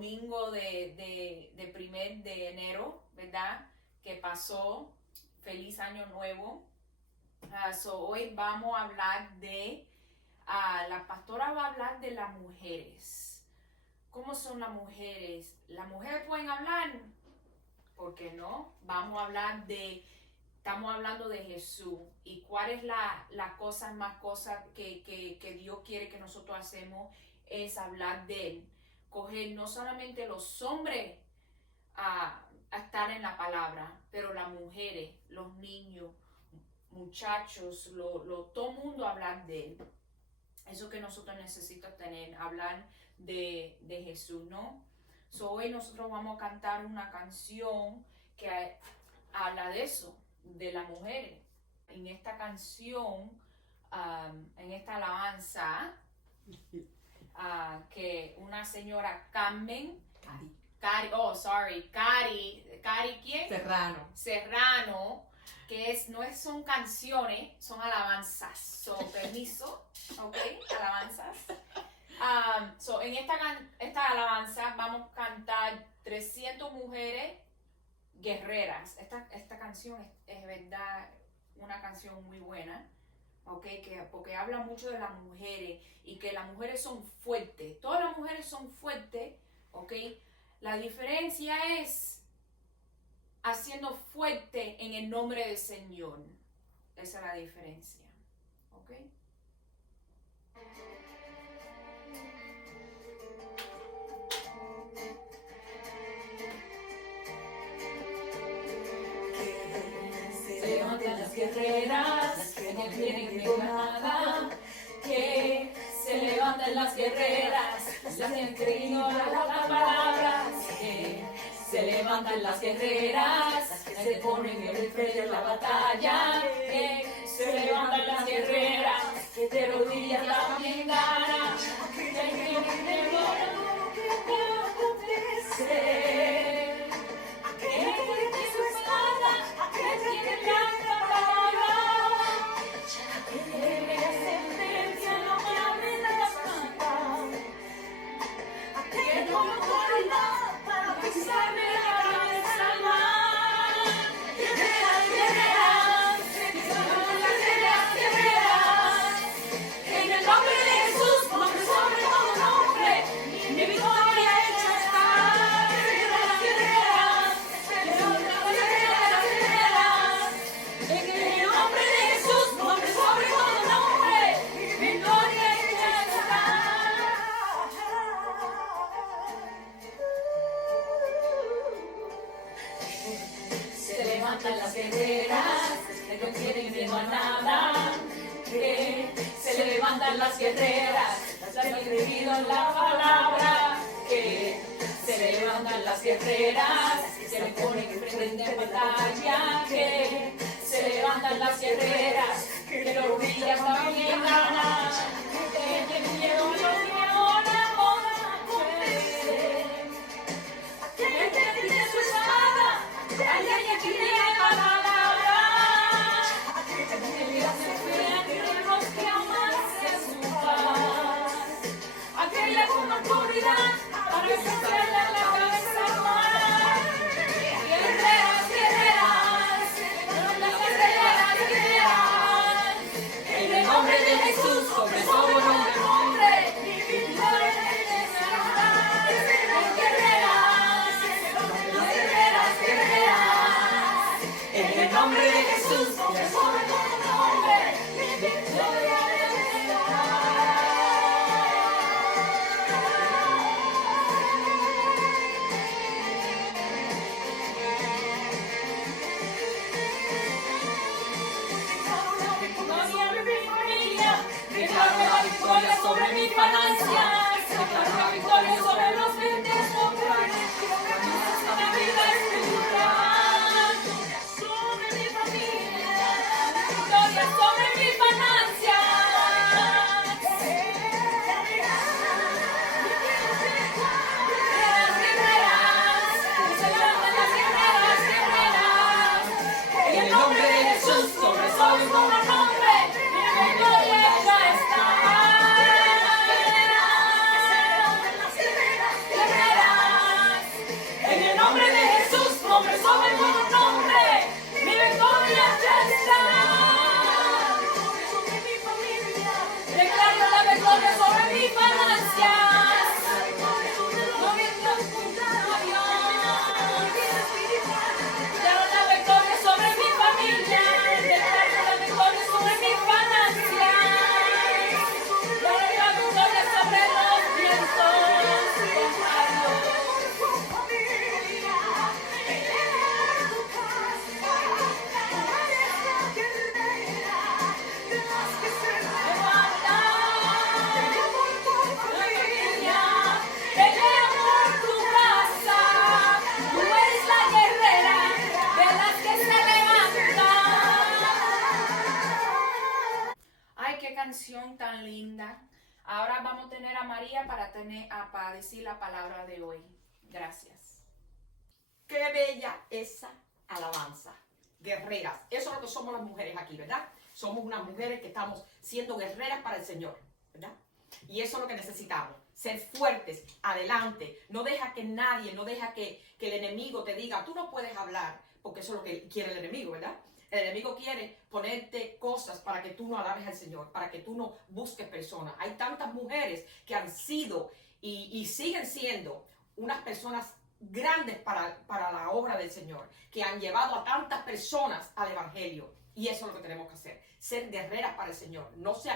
domingo de 1 de enero, ¿verdad? Que pasó. Feliz año nuevo. Hoy vamos a hablar la pastora va a hablar de las mujeres. ¿Cómo son las mujeres? ¿Las mujeres pueden hablar? ¿Por qué no? Estamos hablando de Jesús y cuál es la cosa que Dios quiere que nosotros hacemos es hablar de Él. Coger no solamente los hombres a estar en la palabra, pero las mujeres, los niños, muchachos, todo el mundo hablar de Él. Eso que nosotros necesitamos hablar de Jesús, ¿no? Hoy nosotros vamos a cantar una canción que habla de eso, de las mujeres. En esta canción, en esta alabanza, que una señora Carmen, Cari, ¿quién? Serrano, que no son canciones, son alabanzas. Permiso, ¿ok? Alabanzas. En esta alabanza vamos a cantar 300 mujeres guerreras. Esta canción es verdad una canción muy buena, ¿ok? Porque habla mucho de las mujeres y que las mujeres son fuertes. Todas las mujeres son fuertes, ¿ok? La diferencia es haciendo fuerte en el nombre del Señor. Esa es la diferencia, ¿ok? Se levantan las guerreras que no tienen miedo a nada, que se levantan las guerreras, las que han creído a las palabras, que se levantan las guerreras, se ponen en el frente de la batalla, que se levantan las guerreras, que de rodillas también ganan, que tienen que las guerreras, que no tienen miedo a nada, que se levantan las guerreras, las que han creído en la palabra, que se levantan las guerreras, se le ponen frente a batalla, que se levantan las guerreras, que los rodillas también ganan, que tienen miedo a los que ahora puede, que tiene su espada, que tiene sobre Ahora vamos a tener a María para decir la palabra de hoy. Gracias. Qué bella esa alabanza. Guerreras. Eso es lo que somos las mujeres aquí, ¿verdad? Somos unas mujeres que estamos siendo guerreras para el Señor, ¿verdad? Y eso es lo que necesitamos. Ser fuertes, adelante. No deja que nadie, no deja que el enemigo te diga, tú no puedes hablar, porque eso es lo que quiere el enemigo, ¿verdad? El enemigo quiere ponerte cosas para que tú no alabes al Señor, para que tú no busques personas. Hay tantas mujeres que han sido y siguen siendo unas personas grandes para la obra del Señor, que han llevado a tantas personas al Evangelio. Y eso es lo que tenemos que hacer, ser guerreras para el Señor. No se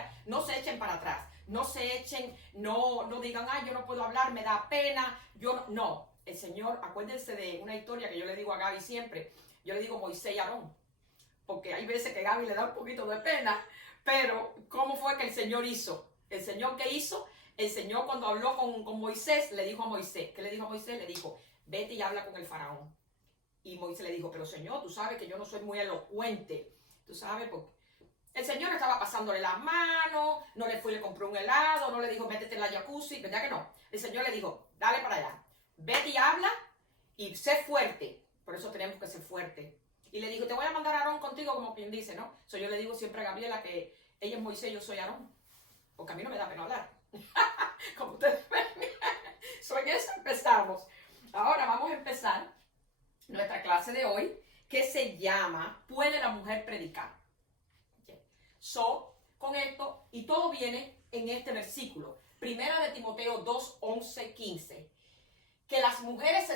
echen para atrás, no se echen, no digan, ay, yo no puedo hablar, me da pena. No, el Señor, acuérdense de una historia que yo le digo a Gaby siempre. Yo le digo Moisés y Aarón, porque hay veces que a Gaby le da un poquito de pena, pero ¿cómo fue que el Señor hizo? ¿El Señor qué hizo? El Señor cuando habló con Moisés, le dijo a Moisés, ¿qué le dijo a Moisés? Le dijo, vete y habla con el faraón. Y Moisés le dijo, pero Señor, tú sabes que yo no soy muy elocuente. Tú sabes, porque el Señor estaba pasándole las manos, no le fue y le compró un helado, no le dijo, métete en la jacuzzi, ¿verdad que no? El Señor le dijo, dale para allá, vete y habla y sé fuerte. Por eso tenemos que ser fuertes. Y le dijo, te voy a mandar a Aarón contigo, como quien dice, ¿no? Yo le digo siempre a Gabriela que ella es Moisés, yo soy Aarón. Porque a mí no me da pena hablar. Como ustedes ven. En eso empezamos. Ahora vamos a empezar nuestra clase de hoy, que se llama ¿Puede la mujer predicar? Con esto, y todo viene en este versículo. Primera de Timoteo 2, 11, 15. Que las mujeres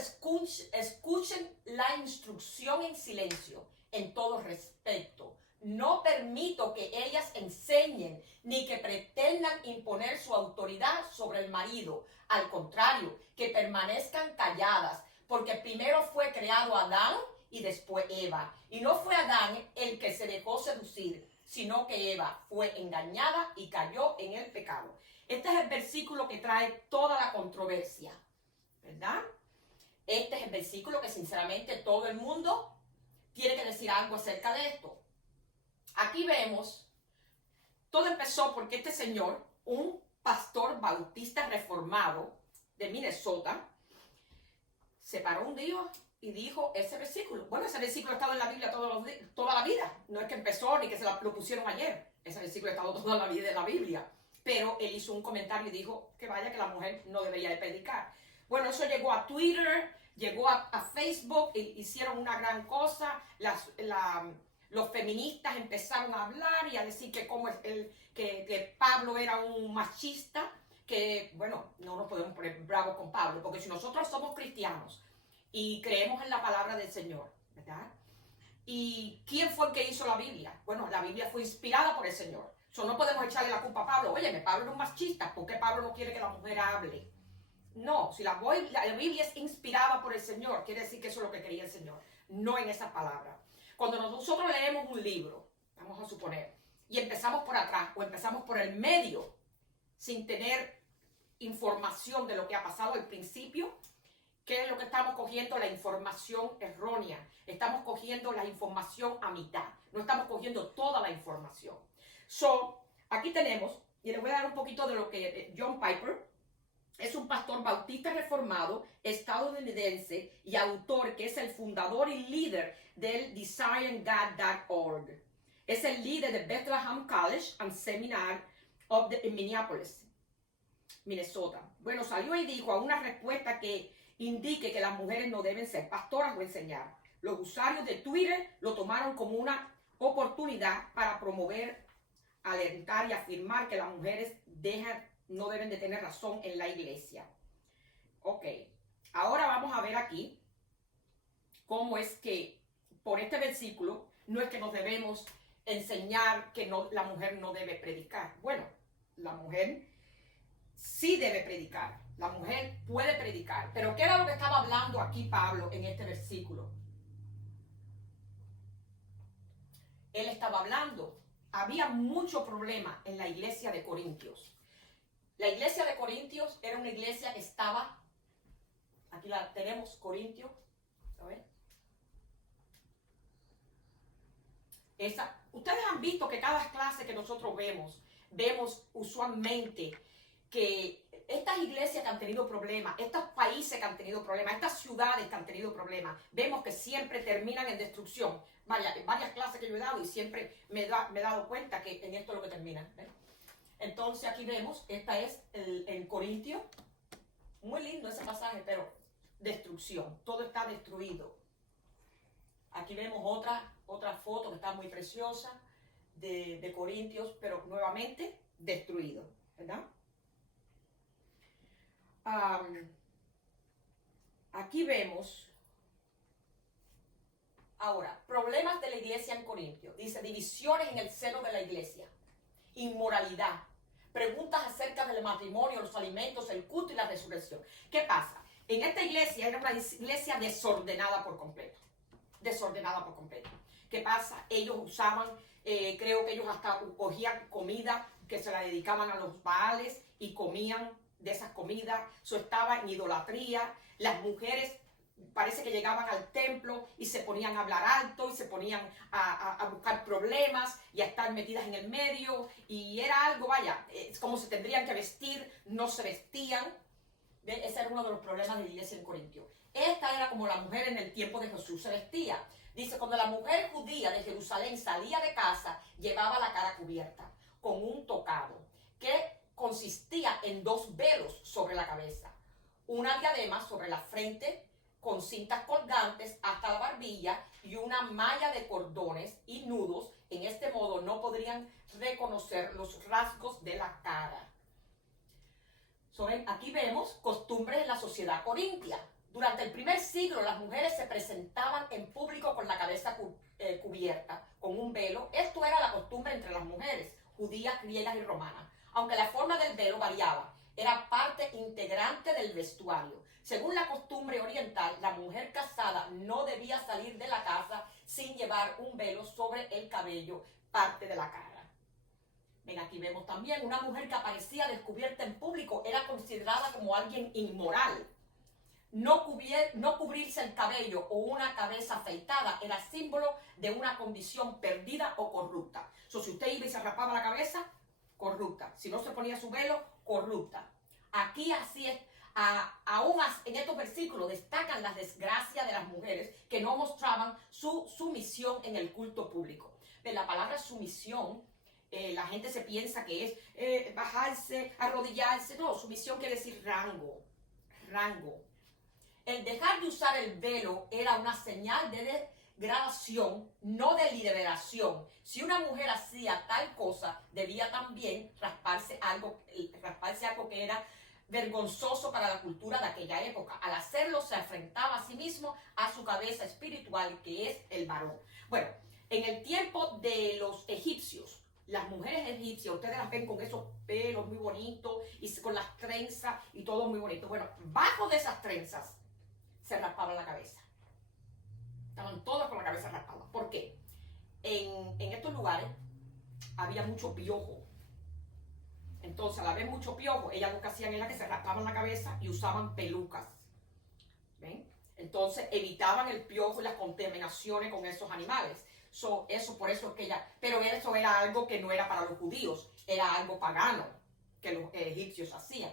escuchen la instrucción en silencio, en todo respeto. No permito que ellas enseñen ni que pretendan imponer su autoridad sobre el marido. Al contrario, que permanezcan calladas, porque primero fue creado Adán y después Eva. Y no fue Adán el que se dejó seducir, sino que Eva fue engañada y cayó en el pecado. Este es el versículo que trae toda la controversia, ¿verdad? Este es el versículo que sinceramente todo el mundo tiene que decir algo acerca de esto. Aquí vemos, todo empezó porque este señor, un pastor bautista reformado de Minnesota, se paró un día y dijo ese versículo. Bueno, ese versículo ha estado en la Biblia toda la vida. No es que empezó ni que se lo pusieron ayer. Ese versículo ha estado toda la vida en la Biblia. Pero él hizo un comentario y dijo que vaya que la mujer no debería de predicar. Bueno, eso llegó a Twitter, llegó a Facebook, hicieron una gran cosa. Los feministas empezaron a hablar y a decir que que Pablo era un machista, que, bueno, no nos podemos poner bravos con Pablo, porque si nosotros somos cristianos y creemos en la palabra del Señor, ¿verdad? ¿Y quién fue el que hizo la Biblia? Bueno, la Biblia fue inspirada por el Señor. No podemos echarle la culpa a Pablo. Óyeme, Pablo era un machista, ¿por qué Pablo no quiere que la mujer hable? No, si la Biblia es inspirada por el Señor, quiere decir que eso es lo que quería el Señor, no en esas palabras. Cuando nosotros leemos un libro, vamos a suponer, y empezamos por atrás o empezamos por el medio, sin tener información de lo que ha pasado al principio, ¿qué es lo que estamos cogiendo? La información errónea. Estamos cogiendo la información a mitad. No estamos cogiendo toda la información. Aquí tenemos, y les voy a dar un poquito de lo que John Piper es un pastor bautista reformado, estadounidense y autor que es el fundador y líder del DesiringGod.org. Es el líder de Bethlehem College and Seminar en Minneapolis, Minnesota. Bueno, salió y dijo a una respuesta que indique que las mujeres no deben ser pastoras o enseñar. Los usuarios de Twitter lo tomaron como una oportunidad para promover, alentar y afirmar que las mujeres no deben de tener razón en la iglesia. Ok, ahora vamos a ver aquí cómo es que por este versículo no es que nos debemos enseñar que la mujer no debe predicar. Bueno, la mujer sí debe predicar, la mujer puede predicar, pero ¿qué era lo que estaba hablando aquí Pablo en este versículo? Él estaba hablando, había mucho problema en la iglesia de Corintios. La iglesia de Corintios era una iglesia que estaba, aquí la tenemos, Corintios, ¿sabes? Ustedes han visto que cada clase que nosotros vemos usualmente que estas iglesias que han tenido problemas, estos países que han tenido problemas, estas ciudades que han tenido problemas, vemos que siempre terminan en destrucción. Varias clases que yo he dado y siempre me he dado cuenta que en esto es lo que terminan. ¿Ven? Entonces aquí vemos, esta es el Corintio. Muy lindo ese pasaje, pero destrucción. Todo está destruido. Aquí vemos otra foto que está muy preciosa de Corintios, pero nuevamente destruido, ¿verdad? Aquí vemos ahora problemas de la iglesia en Corintio. Dice divisiones en el seno de la iglesia, inmoralidad, preguntas acerca del matrimonio, los alimentos, el culto y la resurrección. ¿Qué pasa? En esta iglesia era una iglesia desordenada por completo. Desordenada por completo. ¿Qué pasa? Ellos usaban, creo que ellos hasta cogían comida que se la dedicaban a los baales y comían de esas comidas. Eso estaba en idolatría. Las mujeres parece que llegaban al templo y se ponían a hablar alto y se ponían a buscar problemas y a estar metidas en el medio. Y era algo, vaya, es como se tendrían que vestir, no se vestían. Ese era uno de los problemas de la iglesia en Corintio. Esta era como la mujer en el tiempo de Jesús se vestía. Dice, cuando la mujer judía de Jerusalén salía de casa, llevaba la cara cubierta con un tocado que consistía en 2 velos sobre la cabeza, una diadema sobre la frente con cintas colgantes hasta la barbilla y una malla de cordones y nudos. En este modo no podrían reconocer los rasgos de la cara. Aquí vemos costumbres en la sociedad corintia. Durante el primer siglo las mujeres se presentaban en público con la cabeza cubierta, con un velo. Esto era la costumbre entre las mujeres judías, griegas y romanas. Aunque la forma del velo variaba, era parte integrante del vestuario. Según la costumbre oriental, la mujer casada no debía salir de la casa sin llevar un velo sobre el cabello, parte de la cara. Ven, aquí vemos también una mujer que aparecía descubierta en público era considerada como alguien inmoral. No cubrirse el cabello o una cabeza afeitada era símbolo de una condición perdida o corrupta. Si usted iba y se rapaba la cabeza, corrupta. Si no se ponía su velo, corrupta. Aquí así es. Aún en estos versículos destacan las desgracias de las mujeres que no mostraban su sumisión en el culto público. De la palabra sumisión, la gente se piensa que es bajarse, arrodillarse. No, sumisión quiere decir rango. El dejar de usar el velo era una señal de degradación, no de liberación. Si una mujer hacía tal cosa, debía también rasparse algo que era vergonzoso para la cultura de aquella época. Al hacerlo, se enfrentaba a sí mismo a su cabeza espiritual, que es el varón. Bueno, en el tiempo de los egipcios, las mujeres egipcias, ustedes las ven con esos pelos muy bonitos y con las trenzas y todo muy bonito. Bueno, bajo de esas trenzas se raspaban la cabeza. Estaban todas con la cabeza raspada. ¿Por qué? En estos lugares había mucho piojo. Entonces, al haber mucho piojo, ellas lo que hacían era que se raspaban la cabeza y usaban pelucas. ¿Ven? Entonces, evitaban el piojo y las contaminaciones con esos animales. Por eso es que pero eso era algo que no era para los judíos, era algo pagano que los egipcios hacían.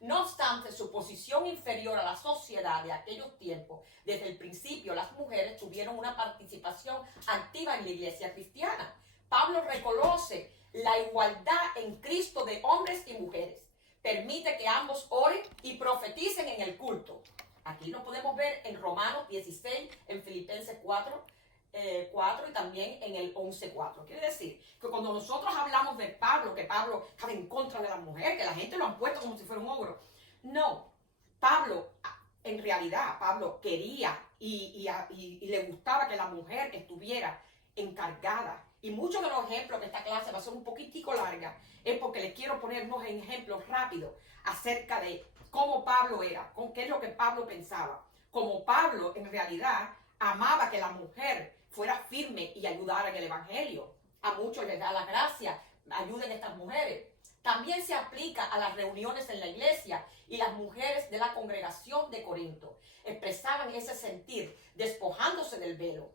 No obstante, su posición inferior a la sociedad de aquellos tiempos, desde el principio las mujeres tuvieron una participación activa en la iglesia cristiana. Pablo reconoce la igualdad en Cristo de hombres y mujeres. Permite que ambos oren y profeticen en el culto. Aquí lo podemos ver en Romanos 16, en Filipenses 4 y también en el 11:4. Quiere decir que cuando nosotros hablamos de Pablo, que Pablo estaba en contra de la mujer, que la gente lo han puesto como si fuera un ogro. No, Pablo, en realidad, Pablo quería y le gustaba que la mujer estuviera encargada. Y muchos de los ejemplos que esta clase va a ser un poquitico larga, es porque les quiero poner unos ejemplos rápidos acerca de cómo Pablo era, con qué es lo que Pablo pensaba. Como Pablo, en realidad, amaba que la mujer fuera firme y ayudara en el evangelio. A muchos les da la gracia, ayuden a estas mujeres. También se aplica a las reuniones en la iglesia, y las mujeres de la congregación de Corinto expresaban ese sentir despojándose del velo.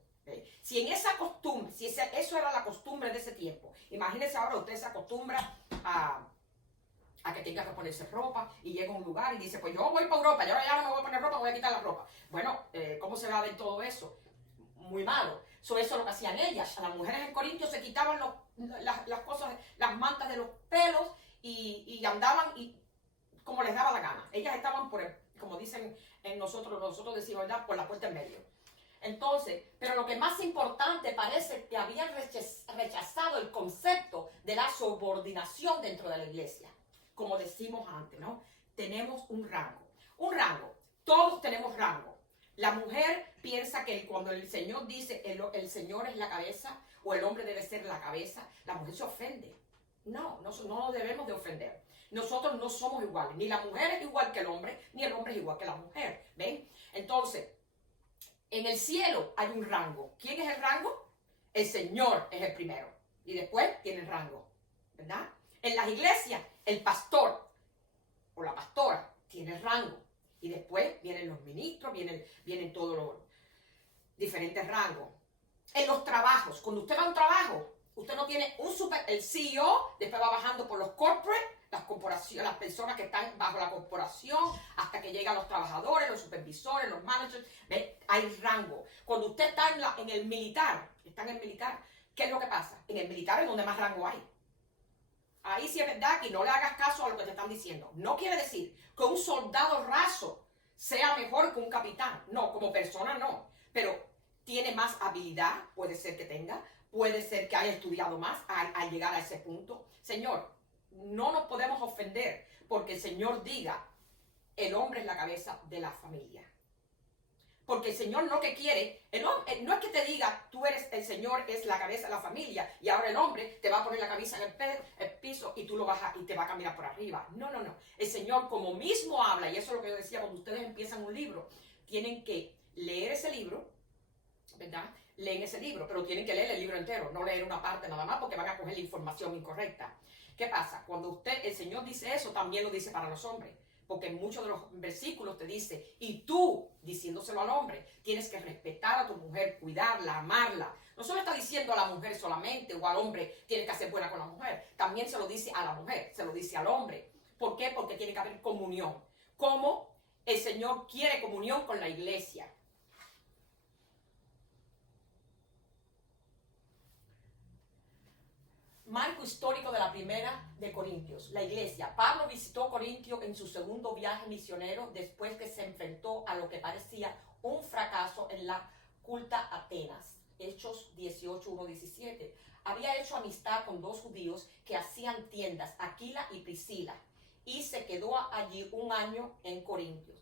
Si en esa costumbre, eso era la costumbre de ese tiempo, imagínense ahora usted se acostumbra a que tenga que ponerse ropa y llega a un lugar y dice, pues yo voy para Europa, yo ya no me voy a poner ropa, me voy a quitar la ropa. Bueno, ¿cómo se va a ver todo eso? Muy malo. Eso es lo que hacían ellas. A las mujeres en Corintios se quitaban las cosas, las mantas de los pelos y andaban como les daba la gana. Ellas estaban como dicen nosotros decimos, ¿verdad? Por la puerta en medio. Entonces, pero lo que más importante parece que habían rechazado el concepto de la subordinación dentro de la iglesia. Como decimos antes, ¿no? Tenemos un rango. Un rango. Todos tenemos rango. La mujer piensa que cuando el Señor dice el Señor es la cabeza o el hombre debe ser la cabeza, la mujer se ofende. No nos debemos de ofender. Nosotros no somos iguales. Ni la mujer es igual que el hombre, ni el hombre es igual que la mujer. ¿Ven? Entonces, en el cielo hay un rango. ¿Quién es el rango? El Señor es el primero. Y después tiene el rango. ¿Verdad? En las iglesias, el pastor o la pastora tiene el rango. Y después vienen los ministros, vienen todos los diferentes rangos. En los trabajos, cuando usted va a un trabajo, usted no tiene el CEO, después va bajando por los corporate, las corporaciones, las personas que están bajo la corporación, hasta que llegan los trabajadores, los supervisores, los managers. ¿Ve? Hay rango. Cuando usted está en el militar, ¿qué es lo que pasa? En el militar es donde más rango hay. Ahí sí es verdad que no le hagas caso a lo que te están diciendo. No quiere decir que un soldado raso sea mejor que un capitán. No, como persona no. Pero tiene más habilidad, puede ser que tenga, puede ser que haya estudiado más al llegar a ese punto. Señor, no nos podemos ofender porque el Señor diga, el hombre es la cabeza de la familia. Porque el Señor no que quiere, no es que te diga, el Señor es la cabeza de la familia y ahora el hombre te va a poner la cabeza en el piso y tú y te va a caminar por arriba. No. El Señor como mismo habla, y eso es lo que yo decía, cuando ustedes empiezan un libro, tienen que leer ese libro, ¿verdad? Leen ese libro, pero tienen que leer el libro entero, no leer una parte nada más porque van a coger la información incorrecta. ¿Qué pasa? Cuando el Señor dice eso, también lo dice para los hombres. Porque en muchos de los versículos te dice, y tú, diciéndoselo al hombre, tienes que respetar a tu mujer, cuidarla, amarla. No solo está diciendo a la mujer solamente o al hombre, tienes que ser buena con la mujer. También se lo dice a la mujer, se lo dice al hombre. ¿Por qué? Porque tiene que haber comunión. Como el Señor quiere comunión con la iglesia. Marco histórico de la primera de Corintios, la iglesia. Pablo visitó Corintio en su segundo viaje misionero después que se enfrentó a lo que parecía un fracaso en la culta Atenas. Hechos 18:1-17. Había hecho amistad con dos judíos que hacían tiendas, Aquila y Priscila, y se quedó allí un año en Corintios.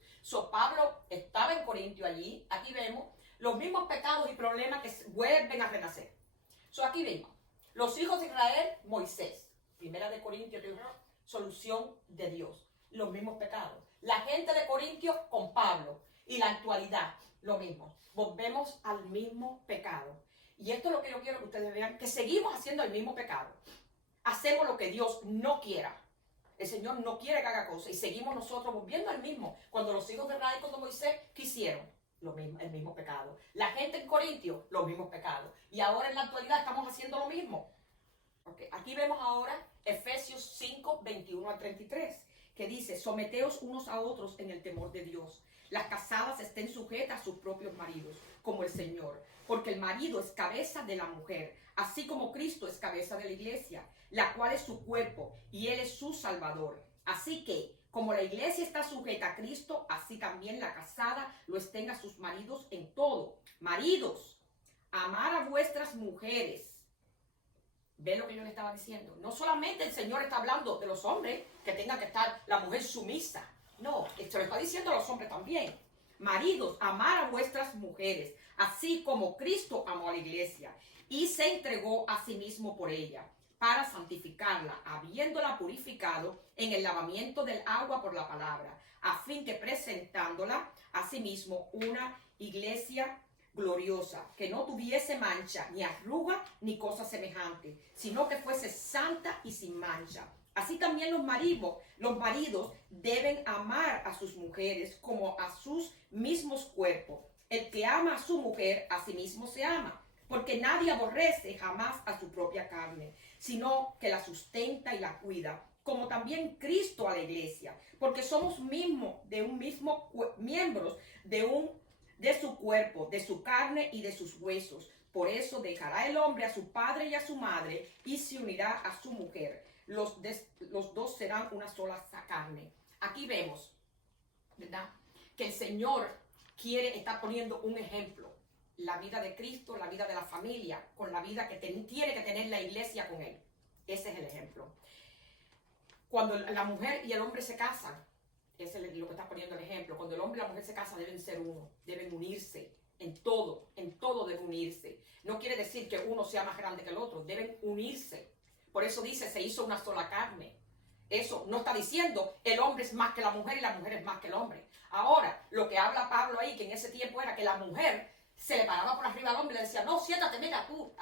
Pablo estaba en Corintio allí. Aquí vemos los mismos pecados y problemas que vuelven a renacer. Aquí vemos. Los hijos de Israel, Moisés. Primera de Corintios, solución de Dios. Los mismos pecados. La gente de Corintios con Pablo. Y la actualidad, lo mismo. Volvemos al mismo pecado. Y esto es lo que yo quiero que ustedes vean, que seguimos haciendo el mismo pecado. Hacemos lo que Dios no quiera. El Señor no quiere que haga cosas. Y seguimos nosotros volviendo al mismo. Cuando los hijos de Israel con Moisés quisieron. El mismo pecado. La gente en Corintio, los mismos pecados. Y ahora en la actualidad estamos haciendo lo mismo. Okay. Aquí vemos ahora Efesios 5:21-33, que dice, someteos unos a otros en el temor de Dios. Las casadas estén sujetas a sus propios maridos, como el Señor. Porque el marido es cabeza de la mujer, así como Cristo es cabeza de la iglesia, la cual es su cuerpo, y Él es su Salvador. Así que, como la iglesia está sujeta a Cristo, así también la casada lo estén a sus maridos en todo. Maridos, amar a vuestras mujeres. ¿Ven lo que yo le estaba diciendo? No solamente el Señor está hablando de los hombres, que tenga que estar la mujer sumisa. No, se lo está diciendo a los hombres también. Maridos, amar a vuestras mujeres, así como Cristo amó a la iglesia y se entregó a sí mismo por ella, para santificarla, habiéndola purificado en el lavamiento del agua por la palabra, a fin que presentándola a sí mismo una iglesia gloriosa, que no tuviese mancha, ni arruga, ni cosa semejante, sino que fuese santa y sin mancha. Así también los maridos deben amar a sus mujeres como a sus mismos cuerpos. El que ama a su mujer, a sí mismo se ama, porque nadie aborrece jamás a su propia carne, sino que la sustenta y la cuida, como también Cristo a la iglesia, porque somos miembros de su cuerpo, de su carne y de sus huesos. Por eso dejará el hombre a su padre y a su madre y se unirá a su mujer. Los dos serán una sola carne. Aquí vemos, ¿verdad?, que el Señor está poniendo un ejemplo. La vida de Cristo, la vida de la familia, con la vida que tiene que tener la iglesia con Él. Ese es el ejemplo. Cuando la mujer y el hombre se casan, ese es lo que está poniendo el ejemplo. Cuando el hombre y la mujer se casan, deben ser uno, deben unirse. En todo deben unirse. No quiere decir que uno sea más grande que el otro, deben unirse. Por eso dice, se hizo una sola carne. Eso no está diciendo el hombre es más que la mujer y la mujer es más que el hombre. Ahora, lo que habla Pablo ahí, que en ese tiempo era que la mujer se le paraba por arriba al hombre y le decía, no, siéntate, mira tú.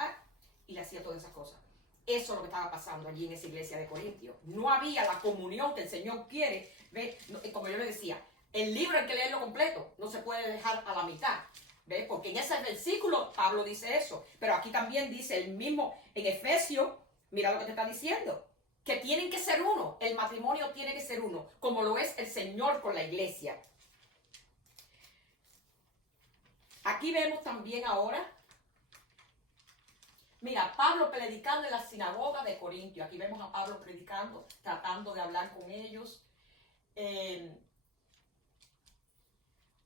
Y le hacía todas esas cosas. Eso es lo que estaba pasando allí en esa iglesia de Corintios. No había la comunión que el Señor quiere. ¿Ve? Como yo le decía, el libro hay que leerlo completo. No se puede dejar a la mitad. ¿Ve? Porque en ese versículo Pablo dice eso. Pero aquí también dice el mismo en Efesios. Mira lo que te está diciendo. Que tienen que ser uno. El matrimonio tiene que ser uno. Como lo es el Señor con la iglesia. Aquí vemos también ahora. Mira, Pablo predicando en la sinagoga de Corintios. Aquí vemos a Pablo predicando, tratando de hablar con ellos.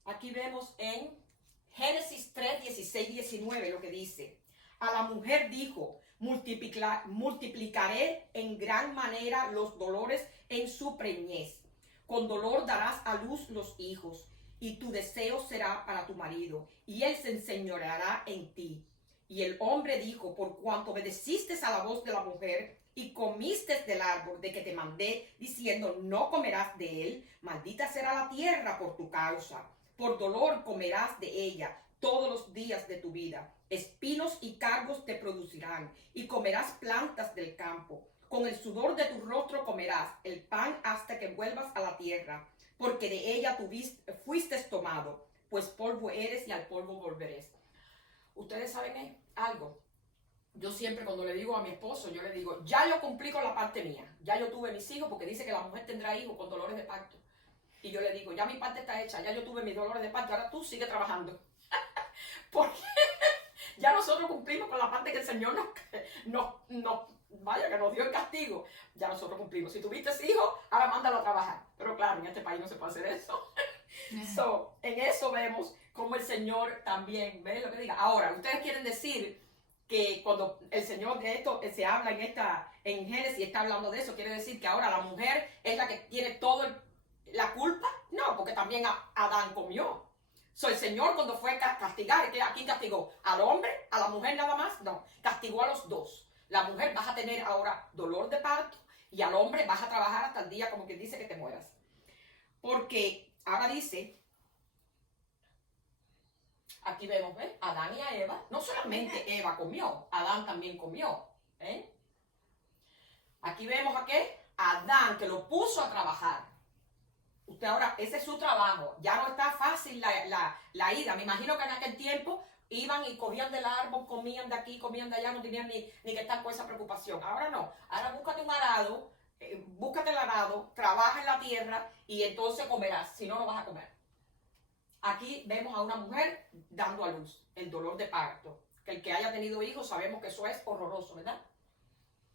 Aquí vemos en Génesis 3, 16, 19 lo que dice. A la mujer dijo, multiplicaré en gran manera los dolores en su preñez. Con dolor darás a luz los hijos, y tu deseo será para tu marido, y él se enseñoreará en ti. Y el hombre dijo, por cuanto obedeciste a la voz de la mujer y comiste del árbol de que te mandé, diciendo, no comerás de él, maldita será la tierra por tu causa. Por dolor comerás de ella todos los días de tu vida. Espinos y cargos te producirán, y comerás plantas del campo. Con el sudor de tu rostro comerás el pan hasta que vuelvas a la tierra, porque de ella fuiste tomado, pues polvo eres y al polvo volverás. Ustedes saben algo. Yo siempre cuando le digo a mi esposo, yo le digo, ya yo cumplí con la parte mía. Ya yo tuve mis hijos, porque dice que la mujer tendrá hijos con dolores de parto. Y yo le digo, ya mi parte está hecha, ya yo tuve mis dolores de parto, ahora tú sigue trabajando. Porque ya nosotros cumplimos con la parte que el Señor vaya, que nos dio el castigo. Ya nosotros cumplimos. Si tuviste hijos, ahora mándalo a trabajar. Pero claro, en este país no se puede hacer eso. En eso vemos como el Señor también, ¿ves lo que diga? Ahora, ustedes quieren decir que cuando el Señor de esto se habla en Génesis, está hablando de eso, quiere decir que ahora la mujer es la que tiene toda la culpa. No, porque también Adán comió. El Señor cuando fue a castigar, ¿a quién castigó? ¿Al hombre? ¿A la mujer nada más? No, castigó a los dos. La mujer vas a tener ahora dolor de parto y al hombre vas a trabajar hasta el día como quien dice que te mueras. Porque ahora dice, aquí vemos, ¿ves? Adán y a Eva, no solamente Eva comió, Adán también comió. Aquí vemos a qué? Adán, que lo puso a trabajar. Usted ahora, ese es su trabajo. Ya no está fácil la ida. Me imagino que en aquel tiempo iban y cogían del árbol, comían de aquí, comían de allá, no tenían ni que estar con esa preocupación. Ahora no. Ahora búscate un arado, búscate el arado, trabaja en la tierra y entonces comerás. Si no, no vas a comer. Aquí vemos a una mujer dando a luz, el dolor de parto. Que el que haya tenido hijos sabemos que eso es horroroso, ¿verdad?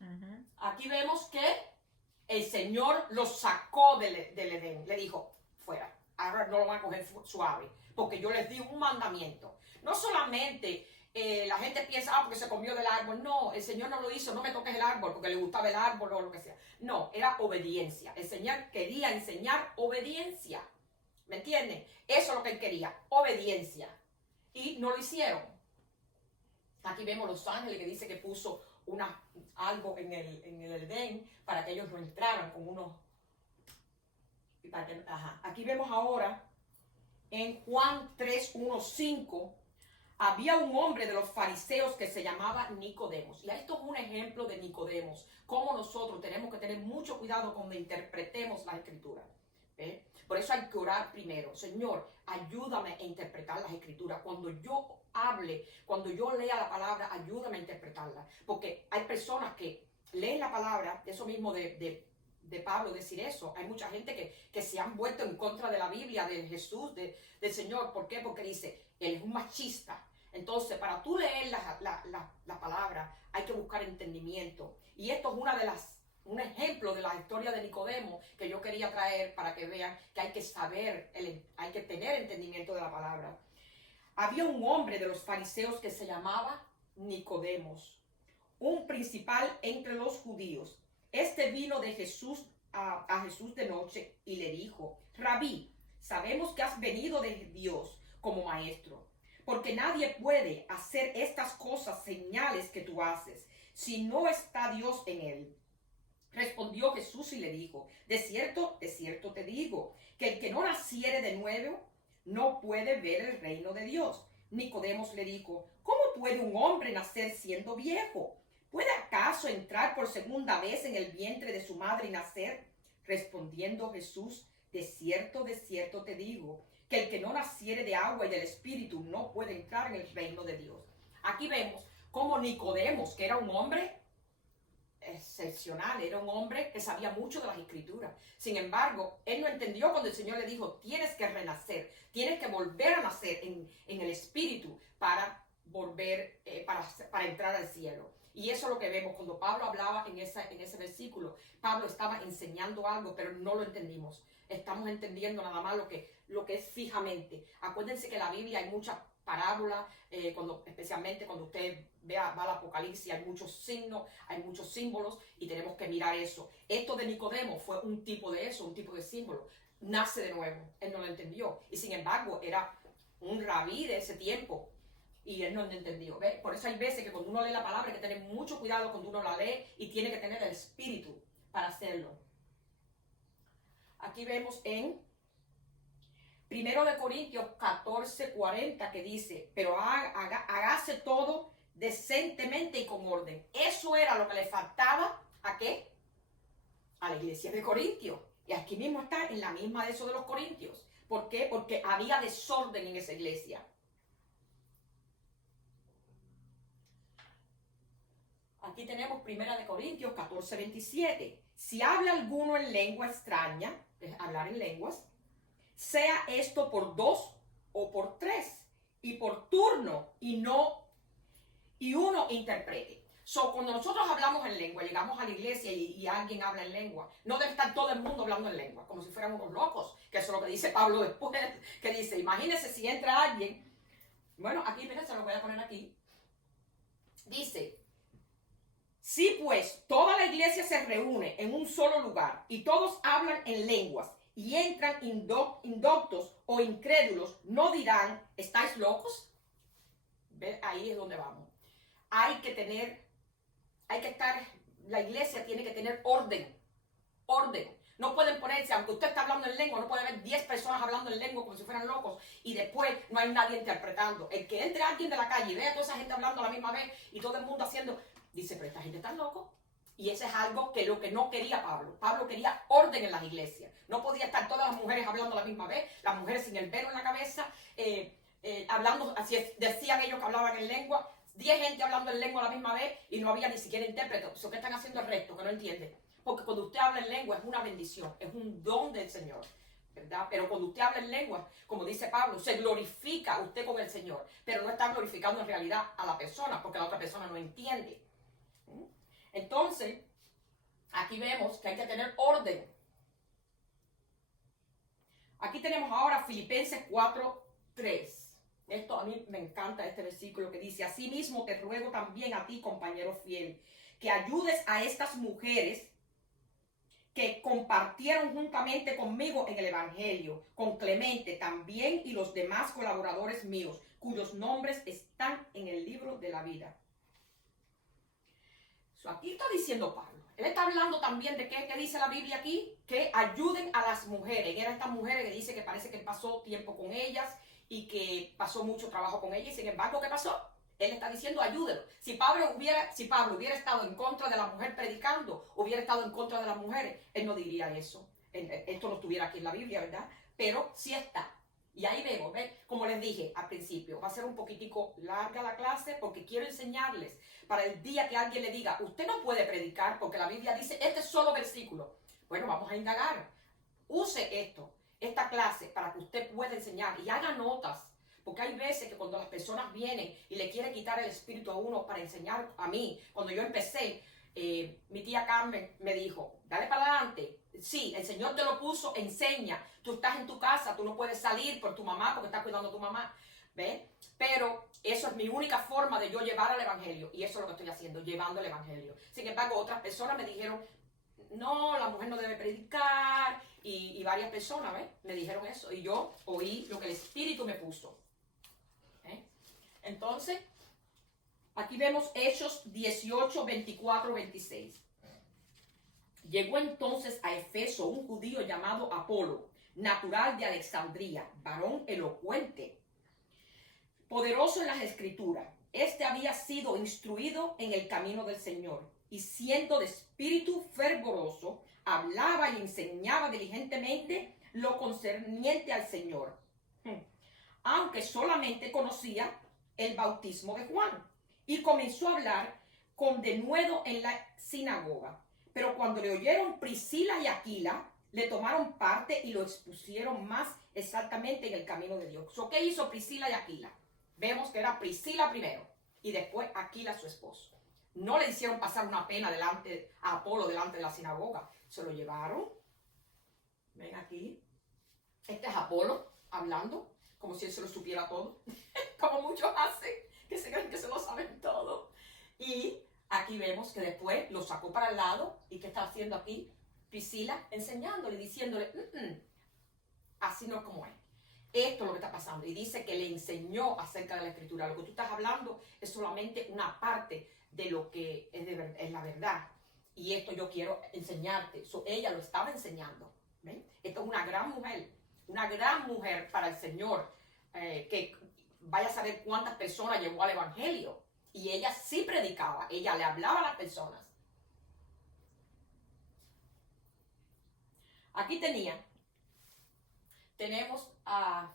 Uh-huh. Aquí vemos que el Señor los sacó del Edén. Le dijo, fuera, ahora no lo van a coger suave, porque yo les di un mandamiento. No solamente la gente piensa, porque se comió del árbol. No, el Señor no lo hizo, no me toques el árbol porque le gustaba el árbol o lo que sea. No, era obediencia. El Señor quería enseñar obediencia. ¿Me entienden? Eso es lo que Él quería, obediencia. Y no lo hicieron. Aquí vemos los ángeles que dice que puso algo en el Edén para que ellos no entraran con unos. Aquí vemos ahora en Juan 3, 1, 5. Había un hombre de los fariseos que se llamaba Nicodemos. Y esto es un ejemplo de Nicodemos. Cómo nosotros tenemos que tener mucho cuidado cuando interpretemos la escritura. Por eso hay que orar primero. Señor, ayúdame a interpretar las escrituras. Cuando yo hable, cuando yo lea la palabra, ayúdame a interpretarla. Porque hay personas que leen la palabra, eso mismo de de Pablo decir eso. Hay mucha gente que se han vuelto en contra de la Biblia, de Jesús, del Señor. ¿Por qué? Porque dice, él es un machista. Entonces, para tú leer la palabra, hay que buscar entendimiento. Y esto es un ejemplo de la historia de Nicodemo que yo quería traer para que vean que hay que saber, hay que tener entendimiento de la palabra. Había un hombre de los fariseos que se llamaba Nicodemos, un principal entre los judíos. Este vino de Jesús a Jesús de noche y le dijo, Rabí, sabemos que has venido de Dios como maestro, porque nadie puede hacer estas cosas, señales que tú haces, si no está Dios en él. Respondió Jesús y le dijo, de cierto te digo, que el que no naciere de nuevo no puede ver el reino de Dios. Nicodemos le dijo, ¿cómo puede un hombre nacer siendo viejo? ¿Puede acaso entrar por segunda vez en el vientre de su madre y nacer? Respondiendo Jesús, de cierto te digo, que el que no naciere de agua y del Espíritu no puede entrar en el reino de Dios. Aquí vemos cómo Nicodemos, que era un hombre excepcional, era un hombre que sabía mucho de las Escrituras. Sin embargo, él no entendió cuando el Señor le dijo, tienes que renacer, tienes que volver a nacer en el Espíritu para volver, para entrar al cielo. Y eso es lo que vemos cuando Pablo hablaba en ese versículo. Pablo estaba enseñando algo, pero no lo entendimos. Estamos entendiendo nada más lo que es fijamente. Acuérdense que en la Biblia hay muchas parábolas, especialmente cuando usted va al Apocalipsis, hay muchos signos, hay muchos símbolos y tenemos que mirar eso. Esto de Nicodemo fue un tipo de eso, un tipo de símbolo. Nace de nuevo, él no lo entendió. Y sin embargo, era un rabí de ese tiempo. Y él no entendió. ¿Ve? Por eso hay veces que cuando uno lee la palabra hay que tener mucho cuidado cuando uno la lee y tiene que tener el espíritu para hacerlo. Aquí vemos en 1 Corintios 14:40 que dice, pero hágase todo decentemente y con orden. Eso era lo que le faltaba ¿a qué? A la iglesia de Corintios. Y aquí mismo está en la misma de eso de los Corintios. ¿Por qué? Porque había desorden en esa iglesia. Aquí tenemos 1 Corintios 14:27. Si habla alguno en lengua extraña, es hablar en lenguas, sea esto por 2 o por 3, y por turno, y uno interprete. Cuando nosotros hablamos en lengua, llegamos a la iglesia y alguien habla en lengua, no debe estar todo el mundo hablando en lengua, como si fueran unos locos, que eso es lo que dice Pablo después, que dice, imagínense si entra alguien, bueno, aquí, miren, se lo voy a poner aquí, dice, si pues toda la iglesia se reúne en un solo lugar y todos hablan en lenguas y entran indoctos o incrédulos, no dirán, ¿estáis locos? ¿Ve? Ahí es donde vamos. La iglesia tiene que tener orden. No pueden ponerse, aunque usted está hablando en lengua, no puede haber 10 personas hablando en lengua como si fueran locos y después no hay nadie interpretando. El que entre alguien de la calle y vea a toda esa gente hablando a la misma vez y todo el mundo haciendo, dice, pero esta gente está loco. Y ese es algo que lo que no quería Pablo. Pablo quería orden en las iglesias. No podía estar todas las mujeres hablando a la misma vez, las mujeres sin el velo en la cabeza, hablando, así decían ellos que hablaban en lengua, 10 gente hablando en lengua a la misma vez y no había ni siquiera intérprete. Eso que están haciendo el resto, que no entienden. Porque cuando usted habla en lengua es una bendición, es un don del Señor, ¿verdad? Pero cuando usted habla en lengua, como dice Pablo, se glorifica usted con el Señor, pero no está glorificando en realidad a la persona, porque la otra persona no entiende. Entonces, aquí vemos que hay que tener orden. Aquí tenemos ahora Filipenses 4:3. Esto a mí me encanta este versículo que dice, asimismo te ruego también a ti, compañero fiel, que ayudes a estas mujeres que compartieron juntamente conmigo en el Evangelio, con Clemente también y los demás colaboradores míos, cuyos nombres están en el libro de la vida. Aquí está diciendo Pablo. Él está hablando también de qué dice la Biblia aquí, que ayuden a las mujeres. Y eran estas mujeres que dice que parece que él pasó tiempo con ellas y que pasó mucho trabajo con ellas. Y sin embargo, ¿qué pasó? Él está diciendo ayúdenlo. Si Pablo hubiera estado en contra de la mujer predicando, hubiera estado en contra de las mujeres, él no diría eso. Esto no estuviera aquí en la Biblia, ¿verdad? Pero sí está. Y ahí vemos, ¿ven? Como les dije al principio, va a ser un poquitico larga la clase porque quiero enseñarles para el día que alguien le diga, usted no puede predicar porque la Biblia dice este solo versículo. Bueno, vamos a indagar. Use esta clase para que usted pueda enseñar y haga notas. Porque hay veces que cuando las personas vienen y le quieren quitar el espíritu a uno para enseñar a mí, cuando yo empecé, mi tía Carmen me dijo, dale para adelante. Sí, el Señor te lo puso, enseña. Tú estás en tu casa, tú no puedes salir por tu mamá porque estás cuidando a tu mamá. ¿Ves? Pero eso es mi única forma de yo llevar al evangelio. Y eso es lo que estoy haciendo, llevando el evangelio. Sin embargo, otras personas me dijeron, no, la mujer no debe predicar. Y varias personas, ¿ves? Me dijeron eso. Y yo oí lo que el Espíritu me puso. Entonces, aquí vemos Hechos 18, 24, 26. Llegó entonces a Efeso un judío llamado Apolo, natural de Alejandría, varón elocuente, poderoso en las escrituras. Este había sido instruido en el camino del Señor, y siendo de espíritu fervoroso, hablaba y enseñaba diligentemente lo concerniente al Señor, aunque solamente conocía el bautismo de Juan. Y comenzó a hablar con denuedo en la sinagoga. Pero cuando le oyeron Priscila y Aquila, le tomaron parte y lo expusieron más exactamente en el camino de Dios. ¿So, qué hizo Priscila y Aquila? Vemos que era Priscila primero y después Aquila su esposo. No le hicieron pasar una pena a Apolo delante de la sinagoga. Se lo llevaron. Ven aquí. Este es Apolo hablando como si él se lo supiera todo. Como muchos hacen, que se creen que se lo saben todo. Y aquí vemos que después lo sacó para el lado. ¿Y qué está haciendo aquí? Priscila enseñándole, diciéndole, así no es como es. Esto es lo que está pasando. Y dice que le enseñó acerca de la escritura. Lo que tú estás hablando es solamente una parte de lo que es la verdad. Y esto yo quiero enseñarte. Ella lo estaba enseñando. ¿Ven? Esto es una gran mujer para el Señor. Que vaya a saber cuántas personas llevó al evangelio. Y ella sí predicaba. Ella le hablaba a las personas. Aquí tenemos a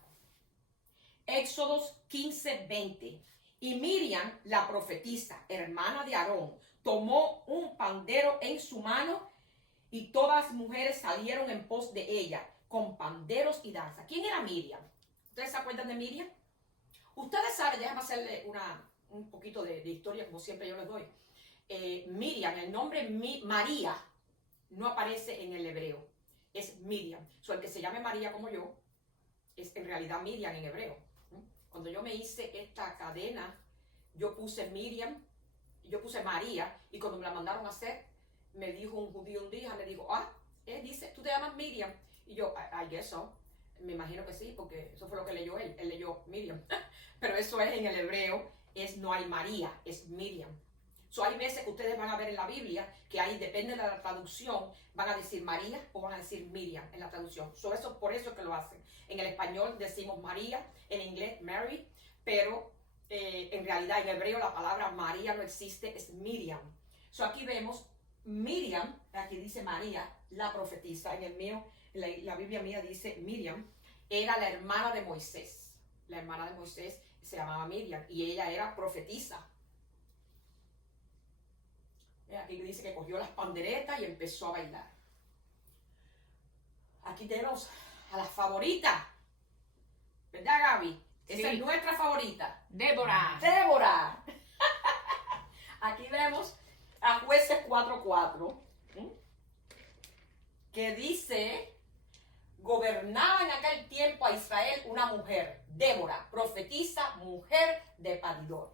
Éxodos 15, 20. Y Miriam, la profetisa, hermana de Aarón, tomó un pandero en su mano y todas las mujeres salieron en pos de ella con panderos y danza. ¿Quién era Miriam? ¿Ustedes se acuerdan de Miriam? Ustedes saben, déjame hacerle un poquito de historia como siempre yo les doy. Miriam, el nombre María no aparece en el hebreo. Es Miriam. El que se llame María como yo, es en realidad Miriam en hebreo. Cuando yo me hice esta cadena, yo puse Miriam, yo puse María, y cuando me la mandaron a hacer, me dijo un judío un día, me dijo, dice, tú te llamas Miriam. Y yo, I guess so. Me imagino que sí, porque eso fue lo que leyó él. Él leyó Miriam. Pero eso es en el hebreo, no hay María, es Miriam. Hay veces que ustedes van a ver en la Biblia que ahí depende de la traducción, van a decir María o van a decir Miriam en la traducción. Por eso es que lo hacen. En el español decimos María, en inglés Mary, pero en realidad en hebreo la palabra María no existe, es Miriam. Aquí vemos Miriam, aquí dice María, la profetisa. En el mío, la Biblia mía dice Miriam, era la hermana de Moisés. La hermana de Moisés se llamaba Miriam y ella era profetisa. Aquí dice que cogió las panderetas y empezó a bailar. Aquí tenemos a la favorita. ¿Verdad, Gaby? Esa es nuestra favorita. Débora. Aquí vemos a Jueces 4:4. Que dice, gobernaba en aquel tiempo a Israel una mujer, Débora, profetisa, mujer de paridor.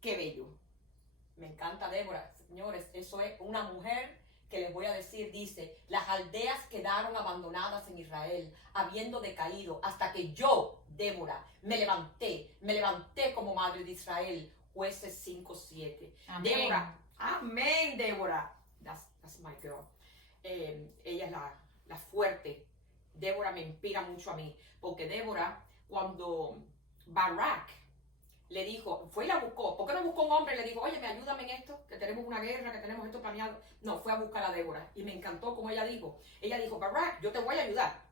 Qué bello. Me encanta Débora. Señores, eso es una mujer que les voy a decir, dice, las aldeas quedaron abandonadas en Israel, habiendo decaído, hasta que yo, Débora, me levanté como madre de Israel. Jueces 5:7. Débora, amén, Débora. That's my girl. Ella es la fuerte. Débora me inspira mucho a mí, porque Débora, cuando Barak le dijo, fue y la buscó. ¿Por qué no buscó un hombre y le dijo, oye, ayúdame en esto, que tenemos una guerra, que tenemos esto planeado? No, fue a buscar a Débora. Y me encantó como ella dijo. Ella dijo, Barak, yo te voy a ayudar,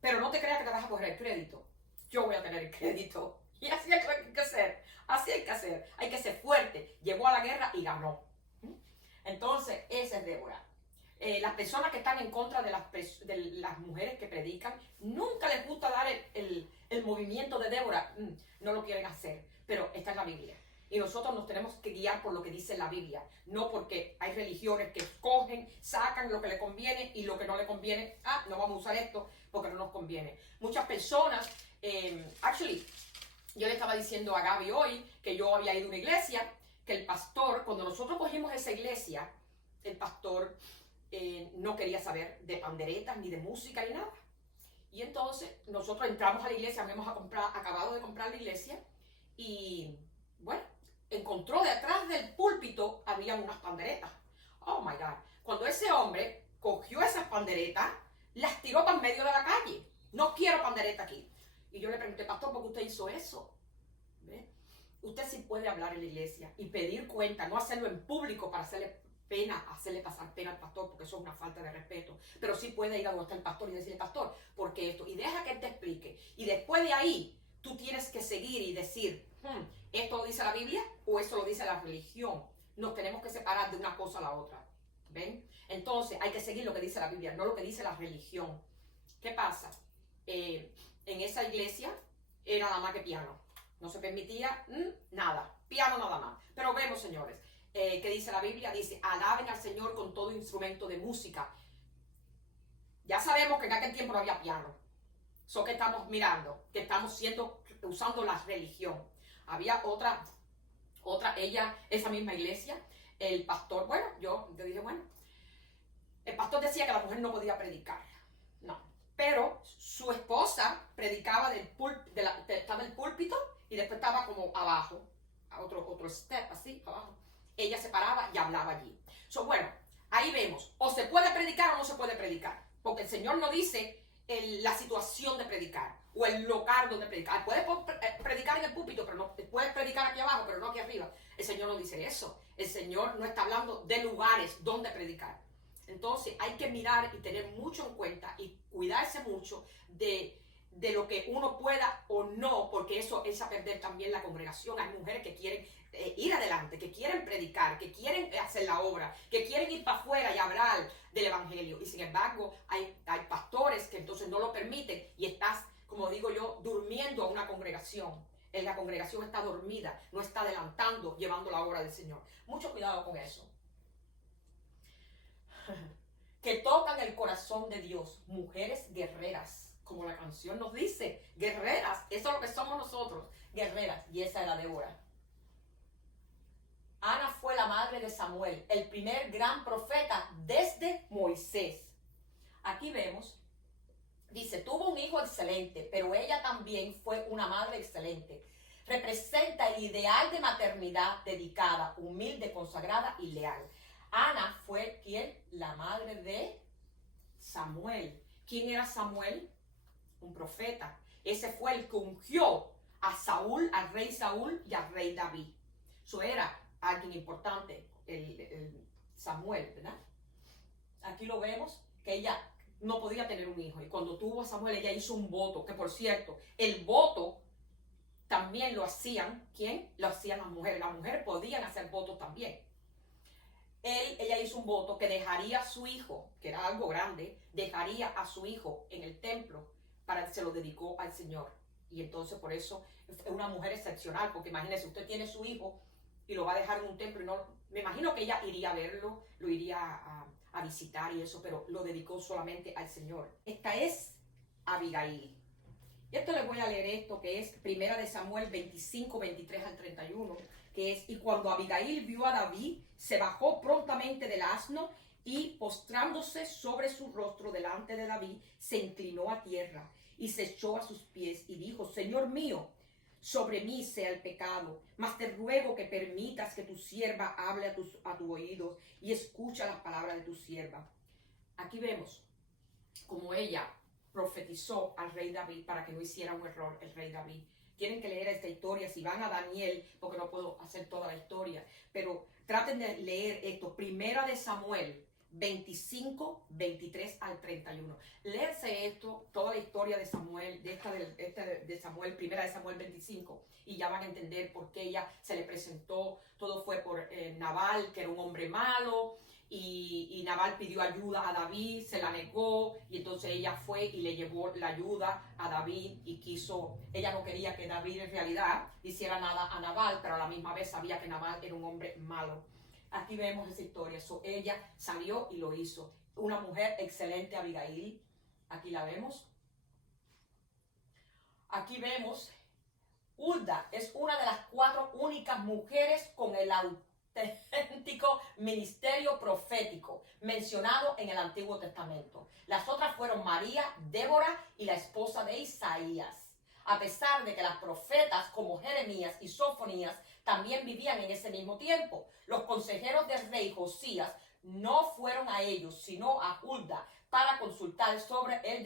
pero no te creas que te vas a coger el crédito. Yo voy a tener el crédito. Y así hay que hacer. Así hay que hacer. Hay que ser fuerte. Llegó a la guerra y ganó. Entonces, esa es Débora. Las personas que están en contra de las mujeres que predican, nunca les gusta dar el movimiento de Débora. No lo quieren hacer, pero esta es la Biblia. Y nosotros nos tenemos que guiar por lo que dice la Biblia, no porque hay religiones que escogen, sacan lo que le conviene y lo que no le conviene. No vamos a usar esto porque no nos conviene. Muchas personas, yo le estaba diciendo a Gaby hoy que yo había ido a una iglesia, que el pastor, cuando nosotros cogimos esa iglesia, el pastor no quería saber de panderetas, ni de música, ni nada. Y entonces nosotros entramos a la iglesia, habíamos acabado de comprar la iglesia y bueno, encontró detrás del púlpito habían unas panderetas. Oh my God. Cuando ese hombre cogió esas panderetas, las tiró para el medio de la calle. No quiero pandereta aquí. Y yo le pregunté, pastor, ¿por qué usted hizo eso? ¿Ve? Usted sí puede hablar en la iglesia y pedir cuenta, no hacerlo en público para hacerle pasar pena al pastor, porque eso es una falta de respeto. Pero sí puede ir a donde está el pastor y decirle, pastor, ¿por qué esto? Y deja que él te explique. Y después de ahí, tú tienes que seguir y decir, ¿esto lo dice la Biblia o eso lo dice la religión? Nos tenemos que separar de una cosa a la otra. ¿Ven? Entonces hay que seguir lo que dice la Biblia, no lo que dice la religión. ¿Qué pasa? En esa iglesia era nada más que piano. No se permitía nada. Piano nada más. Pero vemos, señores, que dice la Biblia, dice, alaben al Señor con todo instrumento de música. Ya sabemos que en aquel tiempo no había piano. Eso que estamos mirando, que estamos usando la religión. Había otra, esa misma iglesia, el pastor, yo dije, el pastor decía que la mujer no podía predicar. No. Pero su esposa predicaba estaba el púlpito y después estaba como abajo, otro step así, abajo. Ella se paraba y hablaba allí. Ahí vemos, o se puede predicar o no se puede predicar. Porque el Señor no dice la situación de predicar o el lugar donde predicar. Puedes predicar en el púlpito, pero no puedes predicar aquí abajo, pero no aquí arriba. El Señor no dice eso. El Señor no está hablando de lugares donde predicar. Entonces hay que mirar y tener mucho en cuenta y cuidarse mucho de lo que uno pueda o no, porque eso es a perder también la congregación. Hay mujeres que quieren ir adelante, que quieren predicar, que quieren hacer la obra, que quieren ir para afuera y hablar del evangelio. Y sin embargo, hay pastores que entonces no lo permiten y estás, como digo yo, durmiendo a una congregación. La congregación está dormida, no está adelantando, llevando la obra del Señor. Mucho cuidado con eso. Que tocan el corazón de Dios, mujeres guerreras, como la canción nos dice, guerreras, eso es lo que somos nosotros, guerreras, y esa era Débora. Ana fue la madre de Samuel, el primer gran profeta desde Moisés. Aquí vemos, dice, tuvo un hijo excelente, pero ella también fue una madre excelente. Representa el ideal de maternidad dedicada, humilde, consagrada y leal. Ana fue, ¿quién? La madre de Samuel. ¿Quién era Samuel? Un profeta. Ese fue el que ungió a Saúl, al rey Saúl y al rey David. Eso era alguien importante, el Samuel, ¿verdad? Aquí lo vemos, que ella no podía tener un hijo. Y cuando tuvo a Samuel, ella hizo un voto, que por cierto, el voto también lo hacían, ¿quién? Lo hacían las mujeres. Las mujeres podían hacer votos también. Ella hizo un voto que dejaría a su hijo, que era algo grande, dejaría a su hijo en el templo para que se lo dedicó al Señor. Y entonces por eso es una mujer excepcional, porque imagínese, usted tiene su hijo y lo va a dejar en un templo y no, me imagino que ella iría a verlo, lo iría a visitar y eso, pero lo dedicó solamente al Señor. Esta es Abigail. Y esto les voy a leer esto, que es 1 Samuel 25, 23 al 31, que es, y cuando Abigail vio a David, se bajó prontamente del asno y postrándose sobre su rostro delante de David, se inclinó a tierra y se echó a sus pies y dijo, Señor mío, sobre mí sea el pecado, mas te ruego que permitas que tu sierva hable a tu oído y escucha las palabras de tu sierva. Aquí vemos como ella profetizó al rey David para que no hiciera un error el rey David. Tienen que leer esta historia, si van a Daniel, porque no puedo hacer toda la historia, pero traten de leer esto, 1 Samuel 25, 23 al 31. Léanse esto, toda la historia de Samuel, de Samuel, primera de Samuel 25, y ya van a entender por qué ella se le presentó. Todo fue por Nabal, que era un hombre malo, y Nabal pidió ayuda a David, se la negó, y entonces ella fue y le llevó la ayuda a David y ella no quería que David en realidad hiciera nada a Nabal, pero a la misma vez sabía que Nabal era un hombre malo. Aquí vemos esa historia. Ella salió y lo hizo. Una mujer excelente, Abigail. Aquí la vemos. Aquí vemos, Hulda es una de las 4 únicas mujeres con el auténtico ministerio profético mencionado en el Antiguo Testamento. Las otras fueron María, Débora y la esposa de Isaías. A pesar de que las profetas como Jeremías y Sofonías también vivían en ese mismo tiempo, los consejeros del rey Josías no fueron a ellos, sino a Hulda, para consultar sobre el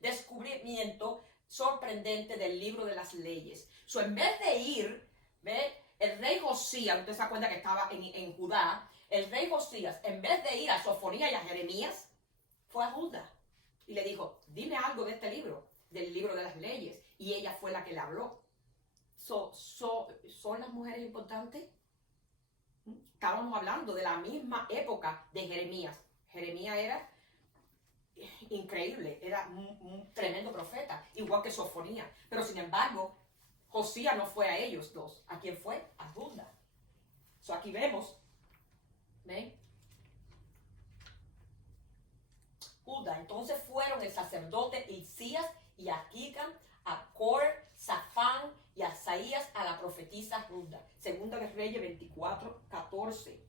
descubrimiento sorprendente del libro de las leyes. En vez de ir, el rey Josías, usted se da cuenta que estaba en Judá, el rey Josías, en vez de ir a Sofonías y a Jeremías, fue a Hulda y le dijo, dime algo de este libro, del libro de las leyes, y ella fue la que le habló. ¿Son las mujeres importantes? Estábamos hablando de la misma época de Jeremías. Jeremías era increíble, era un tremendo profeta, igual que Sofonía. Pero sin embargo, Josías no fue a ellos dos. ¿A quién fue? A Hulda. Aquí vemos, ¿ven? Hulda. Entonces fueron el sacerdote Hilcías y Ahikam, Acor, Safán y Asaías a la profetisa Hulda. Segunda de Reyes 24, 14.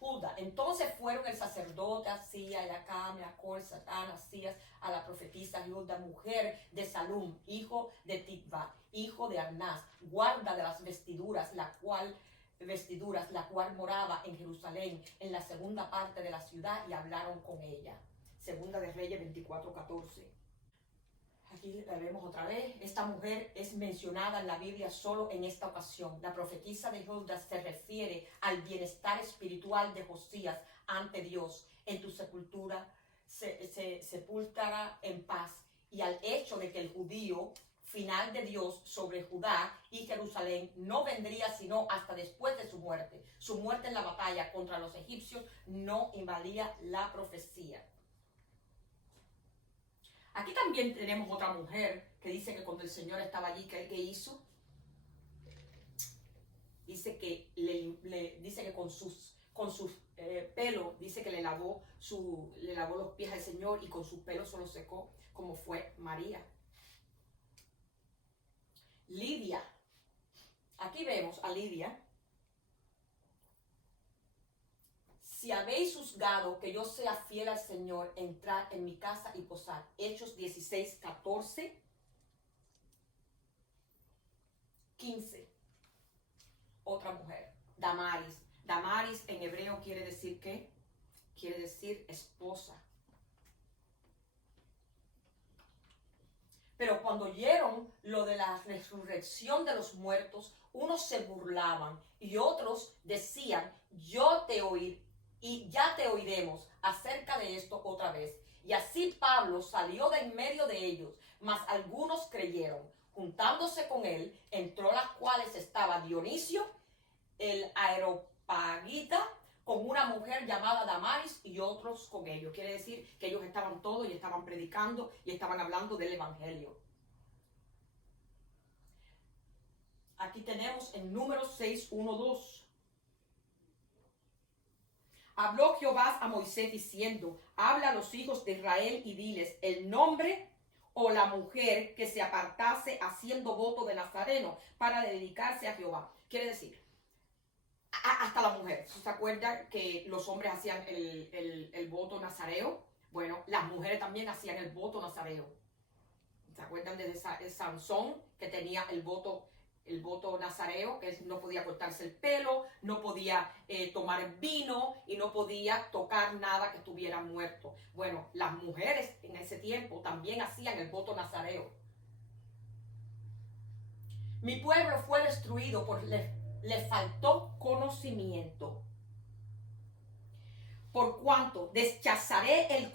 Hulda. Entonces fueron el sacerdote Asías, Ahikam, Acor, Safán, Asaías a la profetisa Hulda, mujer de Salum, hijo de Tikva, hijo de Arnás, guarda de las vestiduras, la cual moraba en Jerusalén, en la segunda parte de la ciudad, y hablaron con ella. Segunda de Reyes 24, 14. Aquí la vemos otra vez. Esta mujer es mencionada en la Biblia solo en esta ocasión. La profetisa de Hulda se refiere al bienestar espiritual de Josías ante Dios. En tu sepultura se sepultará en paz, y al hecho de que el judío final de Dios sobre Judá y Jerusalén no vendría sino hasta después de su muerte. Su muerte en la batalla contra los egipcios no invalida la profecía. Aquí también tenemos otra mujer que dice que cuando el Señor estaba allí, ¿qué hizo? Dice que dice que con sus pelos, dice que le lavó los pies al Señor, y con sus pelos se los secó, como fue María. Lidia. Aquí vemos a Lidia. Si habéis juzgado que yo sea fiel al Señor, entrad en mi casa y posad. Hechos 16, 14, 15. Otra mujer, Damaris. Damaris en hebreo quiere decir ¿qué? Quiere decir esposa. Pero cuando oyeron lo de la resurrección de los muertos, unos se burlaban y otros decían, ya te oiremos acerca de esto otra vez. Y así Pablo salió de en medio de ellos, mas algunos creyeron. Juntándose con él, entró las cuales estaba Dionisio, el Areopagita, con una mujer llamada Damaris, y otros con ellos. Quiere decir que ellos estaban todos y estaban predicando y estaban hablando del evangelio. Aquí tenemos en Números 6, 1, 2. Habló Jehová a Moisés diciendo, habla a los hijos de Israel y diles el nombre o la mujer que se apartase haciendo voto de Nazareno para dedicarse a Jehová. Quiere decir, hasta la mujer. ¿Se acuerdan que los hombres hacían el voto nazareo? Bueno, las mujeres también hacían el voto nazareo. ¿Se acuerdan de Sansón, que tenía el voto nazareo, que no podía cortarse el pelo, no podía tomar vino y no podía tocar nada que estuviera muerto? Bueno, las mujeres en ese tiempo también hacían el voto nazareo. Mi pueblo fue destruido por le faltó conocimiento. Por cuanto rechazaré el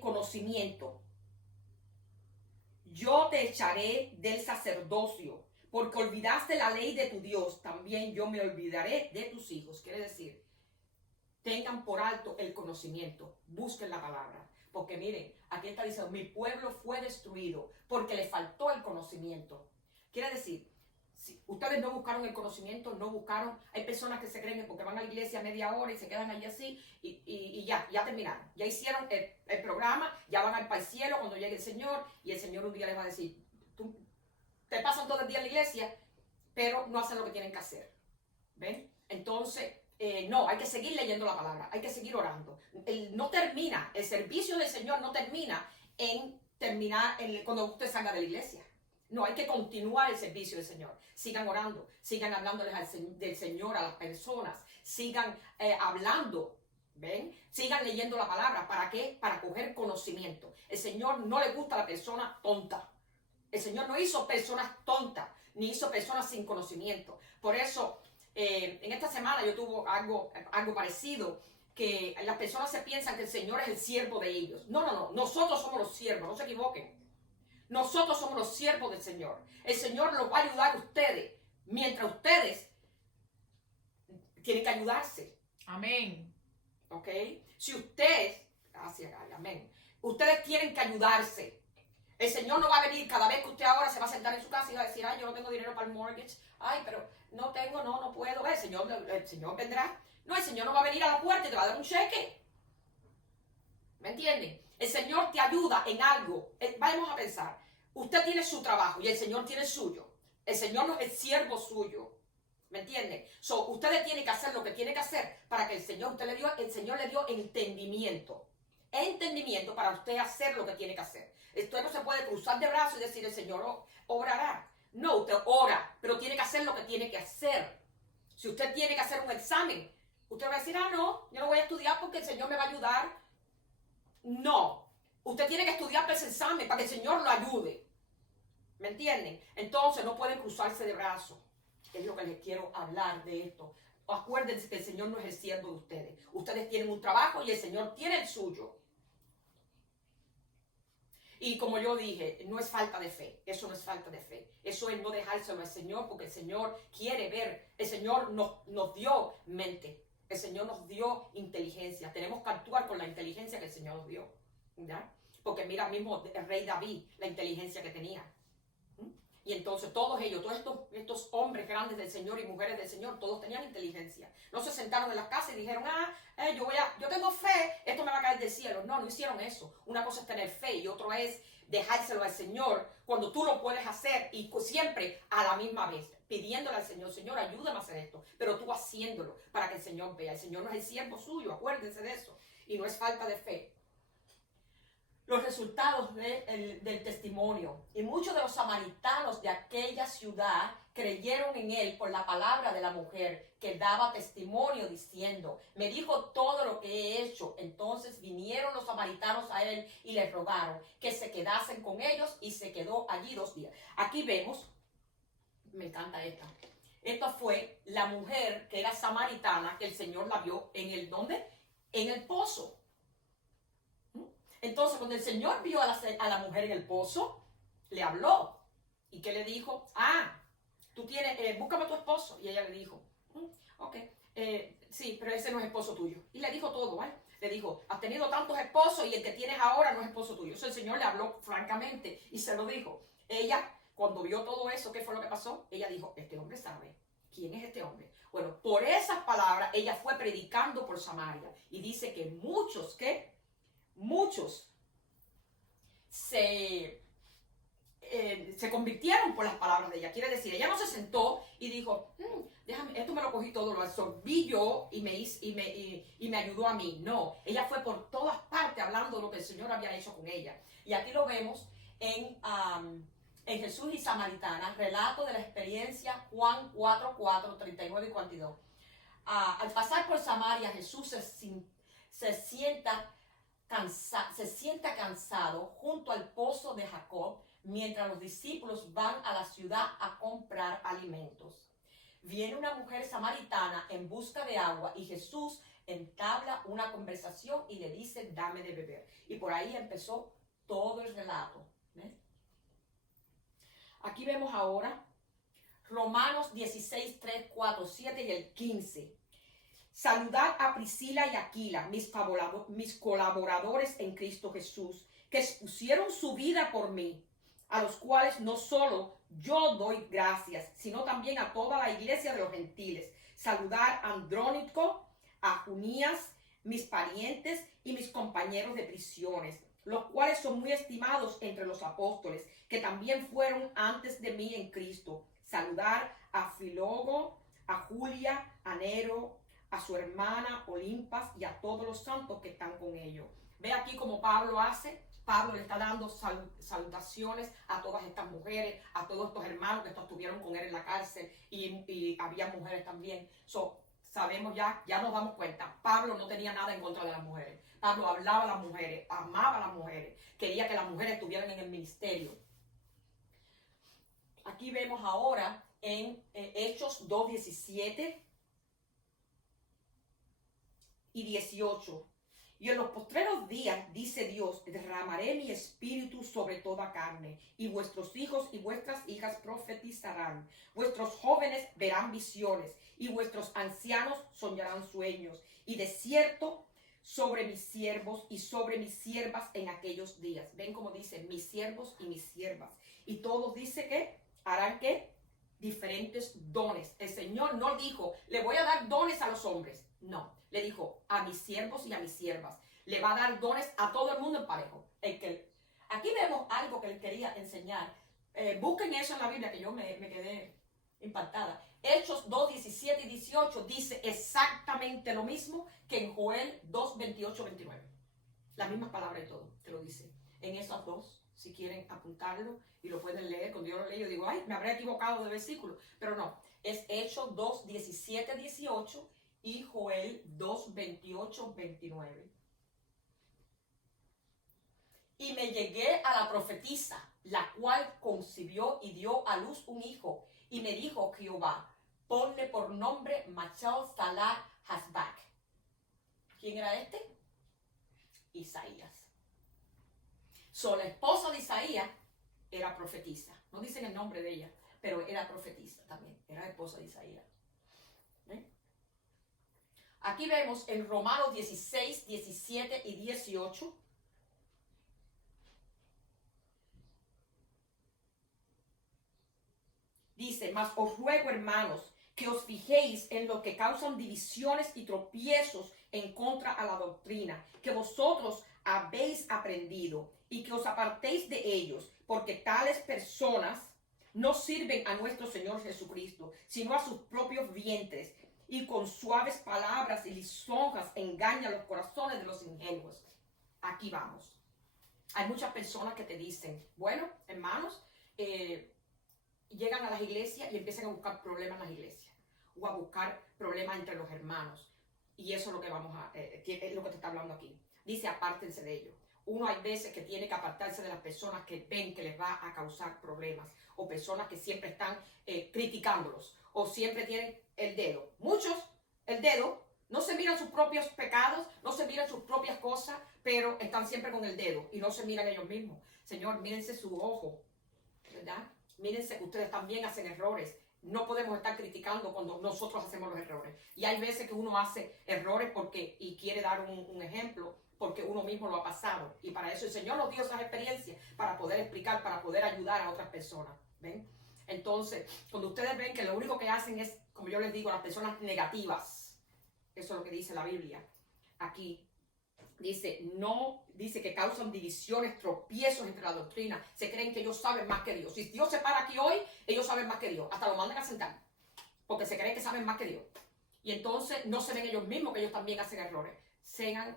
conocimiento, yo te echaré del sacerdocio, porque olvidaste la ley de tu Dios, también yo me olvidaré de tus hijos. Quiere decir, tengan por alto el conocimiento, busquen la palabra. Porque miren, aquí está diciendo, mi pueblo fue destruido porque le faltó el conocimiento. Quiere decir, si ustedes no buscaron el conocimiento, no buscaron, hay personas que se creen que porque van a la iglesia media hora y se quedan allí así y ya terminaron. Ya hicieron el programa, ya van al para el cielo cuando llegue el Señor y el Señor un día les va a decir, tú te pasan todo el día en la iglesia, pero no hacen lo que tienen que hacer. ¿Ven? Entonces, no, hay que seguir leyendo la palabra, hay que seguir orando. No termina, el servicio del Señor no termina cuando usted salga de la iglesia. No, hay que continuar el servicio del Señor. Sigan orando, sigan hablándoles del Señor a las personas, sigan hablando, ¿ven? Sigan leyendo la palabra. ¿Para qué? Para coger conocimiento. El Señor no le gusta a la persona tonta. El Señor no hizo personas tontas, ni hizo personas sin conocimiento. Por eso, en esta semana yo tuve algo parecido, que las personas se piensan que el Señor es el siervo de ellos. No, nosotros somos los siervos, no se equivoquen. Nosotros somos los siervos del Señor. El Señor los va a ayudar a ustedes, mientras ustedes tienen que ayudarse. Amén. ¿Ok? Si ustedes, gracias, amén, ustedes tienen que ayudarse. El Señor no va a venir cada vez que usted ahora se va a sentar en su casa y va a decir, ay, yo no tengo dinero para el mortgage, ay, pero no puedo. El Señor vendrá. No, el Señor no va a venir a la puerta y te va a dar un cheque. ¿Me entienden? El Señor te ayuda en algo. Vamos a pensar, usted tiene su trabajo y el Señor tiene el suyo. El Señor no es el siervo suyo. ¿Me entienden? Ustedes tienen que hacer lo que tienen que hacer para que el Señor le dio entendimiento. Entendimiento para usted hacer lo que tiene que hacer. Usted no se puede cruzar de brazos y decir, el Señor obrará. No, usted ora, pero tiene que hacer lo que tiene que hacer. Si usted tiene que hacer un examen, usted va a decir, no, yo no voy a estudiar porque el Señor me va a ayudar. No, usted tiene que estudiar para ese examen, para que el Señor lo ayude. ¿Me entienden? Entonces no pueden cruzarse de brazos. Es lo que les quiero hablar de esto. Acuérdense que el Señor no es el siervo de ustedes. Ustedes tienen un trabajo y el Señor tiene el suyo. Y como yo dije, no es falta de fe. Eso no es falta de fe. Eso es no dejárselo al Señor, porque el Señor quiere ver. El Señor nos dio mente. El Señor nos dio inteligencia. Tenemos que actuar con la inteligencia que el Señor nos dio. ¿Ya? Porque mira mismo el rey David, la inteligencia que tenía. Y entonces todos estos hombres grandes del Señor y mujeres del Señor, todos tenían inteligencia. No se sentaron en las casas y dijeron, yo tengo fe, esto me va a caer del cielo. No hicieron eso. Una cosa es tener fe y otro es dejárselo al Señor cuando tú lo puedes hacer y siempre a la misma vez, pidiéndole al Señor, Señor, ayúdame a hacer esto, pero tú haciéndolo para que el Señor vea. El Señor no es el siervo suyo, acuérdense de eso. Y no es falta de fe. Los resultados del testimonio. Y muchos de los samaritanos de aquella ciudad creyeron en él por la palabra de la mujer que daba testimonio diciendo, me dijo todo lo que he hecho. Entonces vinieron los samaritanos a él y le rogaron que se quedasen con ellos y se quedó allí 2 días. Aquí vemos, me encanta esta. Esta fue la mujer que era samaritana que el Señor la vio ¿dónde? En el pozo. Entonces, cuando el Señor vio a la mujer en el pozo, le habló. ¿Y qué le dijo? Tú tienes, búscame a tu esposo. Y ella le dijo, ok, sí, pero ese no es esposo tuyo. Y le dijo todo, ¿vale? Le dijo, has tenido tantos esposos y el que tienes ahora no es esposo tuyo. Eso el Señor le habló francamente y se lo dijo. Ella, cuando vio todo eso, ¿qué fue lo que pasó? Ella dijo, este hombre sabe. ¿Quién es este hombre? Bueno, por esas palabras, ella fue predicando por Samaria. Y dice que muchos se convirtieron por las palabras de ella. Quiere decir, ella no se sentó y dijo, déjame, esto me lo cogí todo, lo absorbí yo y me ayudó a mí. No, ella fue por todas partes hablando de lo que el Señor había hecho con ella. Y aquí lo vemos en Jesús y Samaritana, relato de la experiencia, Juan 4, 39 y 42. Al pasar por Samaria, Jesús se sienta cansado junto al pozo de Jacob, mientras los discípulos van a la ciudad a comprar alimentos. Viene una mujer samaritana en busca de agua y Jesús entabla una conversación y le dice, dame de beber. Y por ahí empezó todo el relato. ¿Ves? Aquí vemos ahora Romanos 16, 3, 4, 7 y el 15. Saludad a Priscila y Aquila, mis colaboradores en Cristo Jesús, que expusieron su vida por mí, a los cuales no solo yo doy gracias, sino también a toda la iglesia de los gentiles. Saludar a Andrónico, a Junías, mis parientes y mis compañeros de prisiones, los cuales son muy estimados entre los apóstoles, que también fueron antes de mí en Cristo. Saludar a Filólogo, a Julia, a Nero, a su hermana Olimpas y a todos los santos que están con ellos. Ve aquí como Pablo hace. Pablo le está dando salutaciones a todas estas mujeres, a todos estos hermanos que estuvieron con él en la cárcel y había mujeres también. Sabemos ya nos damos cuenta, Pablo no tenía nada en contra de las mujeres. Pablo hablaba a las mujeres, amaba a las mujeres, quería que las mujeres estuvieran en el ministerio. Aquí vemos ahora en Hechos 2, 17 y 18. Y en los postreros días, dice Dios, derramaré mi espíritu sobre toda carne, y vuestros hijos y vuestras hijas profetizarán, vuestros jóvenes verán visiones, y vuestros ancianos soñarán sueños, y de cierto sobre mis siervos y sobre mis siervas en aquellos días. Ven como dice, mis siervos y mis siervas. Y todos dice que harán que diferentes dones. El Señor no dijo, le voy a dar dones a los hombres. No, le dijo a mis siervos y a mis siervas. Le va a dar dones a todo el mundo en parejo. Aquí vemos algo que les quería enseñar. Busquen eso en la Biblia, que yo me quedé impactada. Hechos 2, 17 y 18 dice exactamente lo mismo que en Joel 2, 28, 29. Las mismas palabras y todo, te lo dice. En esas dos, si quieren apuntarlo y lo pueden leer. Cuando yo lo leo, digo, ay, me habré equivocado de versículo. Pero no, es Hechos 2, 17, 18 y Joel 2, 28, 29. Y me llegué a la profetisa, la cual concibió y dio a luz un hijo. Y me dijo Jehová, ponle por nombre Maher-Shalal-Hash-Baz. ¿Quién era este? Isaías. La esposa de Isaías era profetisa. No dicen el nombre de ella, pero era profetisa también. Era esposa de Isaías. ¿Ven? Aquí vemos en Romanos 16, 17 y 18. Dice, mas os ruego, hermanos, que os fijéis en lo que causan divisiones y tropiezos en contra a la doctrina, que vosotros habéis aprendido, y que os apartéis de ellos, porque tales personas no sirven a nuestro Señor Jesucristo, sino a sus propios vientres, y con suaves palabras y lisonjas engañan los corazones de los ingenuos. Aquí vamos. Hay muchas personas que te dicen, bueno, hermanos, llegan a las iglesias y empiezan a buscar problemas en las iglesias o a buscar problemas entre los hermanos, y eso es lo que es lo que te está hablando aquí. Dice, apártense de ellos. Uno hay veces que tiene que apartarse de las personas que ven que les va a causar problemas, o personas que siempre están criticándolos, o siempre tienen el dedo. Muchos, el dedo, no se miran sus propios pecados, no se miran sus propias cosas, pero están siempre con el dedo y no se miran ellos mismos. Señor, mírense su ojo, ¿verdad? Mírense que ustedes también hacen errores. No podemos estar criticando cuando nosotros hacemos los errores. Y hay veces que uno hace errores y quiere dar un ejemplo porque uno mismo lo ha pasado. Y para eso el Señor nos dio esas experiencias, para poder explicar, para poder ayudar a otras personas. ¿Ven? Entonces, cuando ustedes ven que lo único que hacen es, como yo les digo, las personas negativas. Eso es lo que dice la Biblia. Aquí dice que causan divisiones, tropiezos entre la doctrina. Se creen que ellos saben más que Dios. Si Dios se para aquí hoy, ellos saben más que Dios. Hasta lo mandan a sentar, porque se creen que saben más que Dios. Y entonces no se ven ellos mismos que ellos también hacen errores. Sean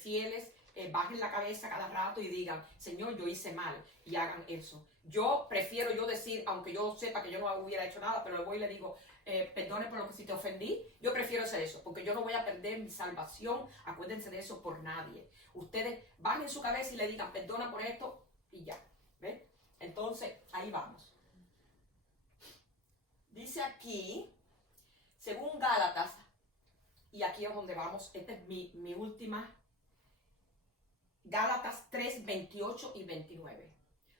fieles, bajen la cabeza cada rato y digan, Señor, yo hice mal, y hagan eso. Yo prefiero decir, aunque yo sepa que yo no hubiera hecho nada, pero le voy y le digo, perdone por lo que si te ofendí. Yo prefiero hacer eso, porque yo no voy a perder mi salvación. Acuérdense de eso, por nadie. Ustedes bajen su cabeza y le digan, perdona por esto, y ya. ¿Ven? Entonces, ahí vamos. Dice aquí, según Gálatas, y aquí es donde vamos, esta es mi última, Gálatas 3, 28 y 29.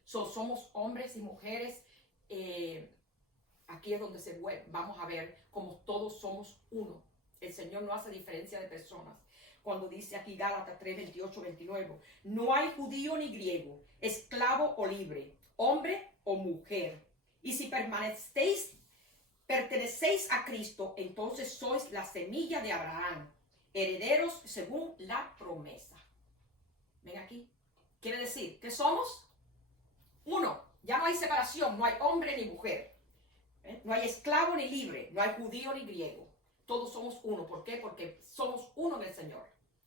Somos hombres y mujeres, aquí es donde vamos a ver como todos somos uno. El Señor no hace diferencia de personas. Cuando dice aquí Gálatas 3, 28, 29, no hay judío ni griego, esclavo o libre, hombre o mujer. Y si pertenecéis a Cristo, entonces sois la semilla de Abraham, herederos según la promesa. Ven aquí. Quiere decir que somos uno. Ya no hay separación, no hay hombre ni mujer. No hay esclavo ni libre, no hay judío ni griego. Todos somos uno. ¿Por qué? Porque somos uno en el Señor.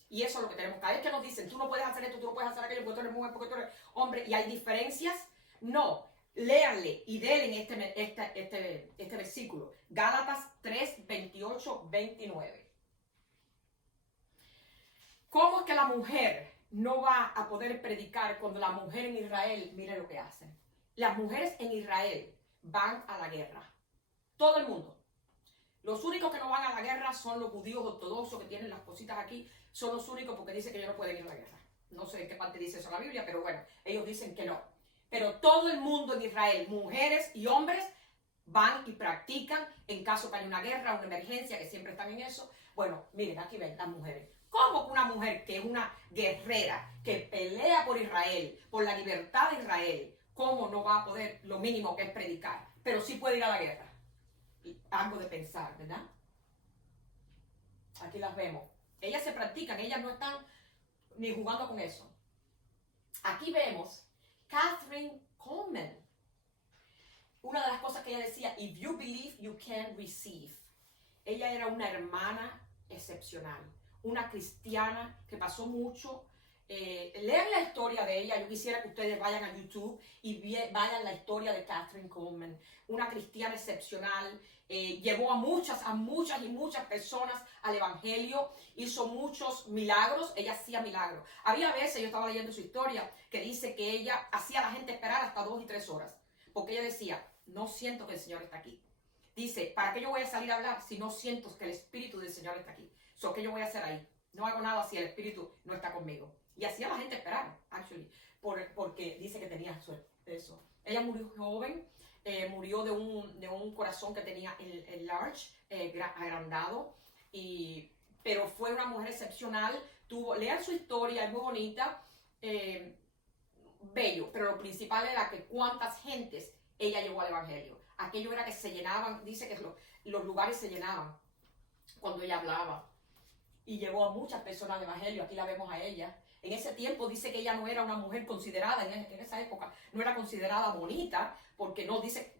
Y eso es lo que tenemos. Cada vez que nos dicen, tú no puedes hacer esto, tú no puedes hacer aquello, porque tú eres mujer, porque tú eres hombre, y hay diferencias, no. Léanle y denle este versículo. Gálatas 3, 28, 29. ¿Cómo es que la mujer no va a poder predicar cuando la mujer en Israel, mire lo que hacen? Las mujeres en Israel van a la guerra. Todo el mundo. Los únicos que no van a la guerra son los judíos ortodoxos que tienen las cositas aquí. Son los únicos porque dicen que ellos no pueden ir a la guerra. No sé en qué parte dice eso la Biblia, pero bueno, ellos dicen que no. Pero todo el mundo en Israel, mujeres y hombres, van y practican en caso que haya una guerra, una emergencia, que siempre están en eso. Bueno, miren, aquí ven las mujeres. ¿Cómo que una mujer que es una guerrera, que pelea por Israel, por la libertad de Israel, cómo no va a poder lo mínimo que es predicar? Pero sí puede ir a la guerra. Algo de pensar, ¿verdad? Aquí las vemos. Ellas se practican, ellas no están ni jugando con eso. Aquí vemos Kathryn Kuhlman. Una de las cosas que ella decía, if you believe, you can receive. Ella era una hermana excepcional, una cristiana que pasó mucho. Lean la historia de ella. Yo quisiera que ustedes vayan a YouTube y vayan la historia de Kathryn Kuhlman, una cristiana excepcional. Llevó a muchas y muchas personas al evangelio, hizo muchos milagros. Ella hacía milagros. Había veces, yo estaba leyendo su historia, que dice que ella hacía a la gente esperar hasta 2 y 3 horas, porque ella decía, no siento que el Señor está aquí. Dice, ¿para qué yo voy a salir a hablar si no siento que el Espíritu del Señor está aquí? ¿Qué yo voy a hacer ahí? No hago nada si el Espíritu no está conmigo. Y hacía a la gente esperar, porque dice que tenía eso. Ella murió joven, murió de un corazón que tenía el large, agrandado, pero fue una mujer excepcional. Lean su historia, es muy bonita, bello, pero lo principal era que cuántas gentes ella llevó al evangelio. Aquello era que se llenaban, dice que los lugares se llenaban cuando ella hablaba. Y llevó a muchas personas al evangelio. Aquí la vemos a ella. En ese tiempo dice que ella no era una mujer considerada, en esa época no era considerada bonita, porque no dicen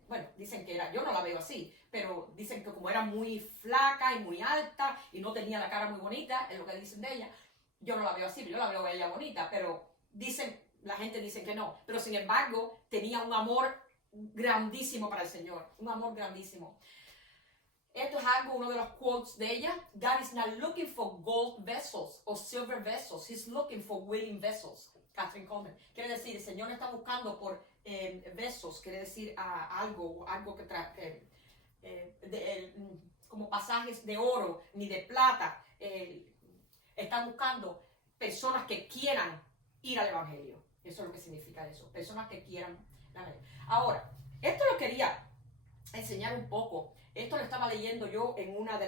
que era, yo no la veo así, pero dicen que como era muy flaca y muy alta y no tenía la cara muy bonita, es lo que dicen de ella. Yo no la veo así, yo la veo a ella bonita, pero la gente dice que no. Pero sin embargo, tenía un amor grandísimo para el Señor, un amor grandísimo. Esto es uno de los quotes de ella. God is not looking for gold vessels or silver vessels. He's looking for willing vessels. Kathryn Kuhlman. Quiere decir, el Señor no está buscando por vessels, quiere decir algo que como pasajes de oro ni de plata. Está buscando personas que quieran ir al evangelio. Eso es lo que significa eso. Personas que quieran. Ahora, esto lo quería enseñar un poco. Esto lo estaba leyendo yo en una de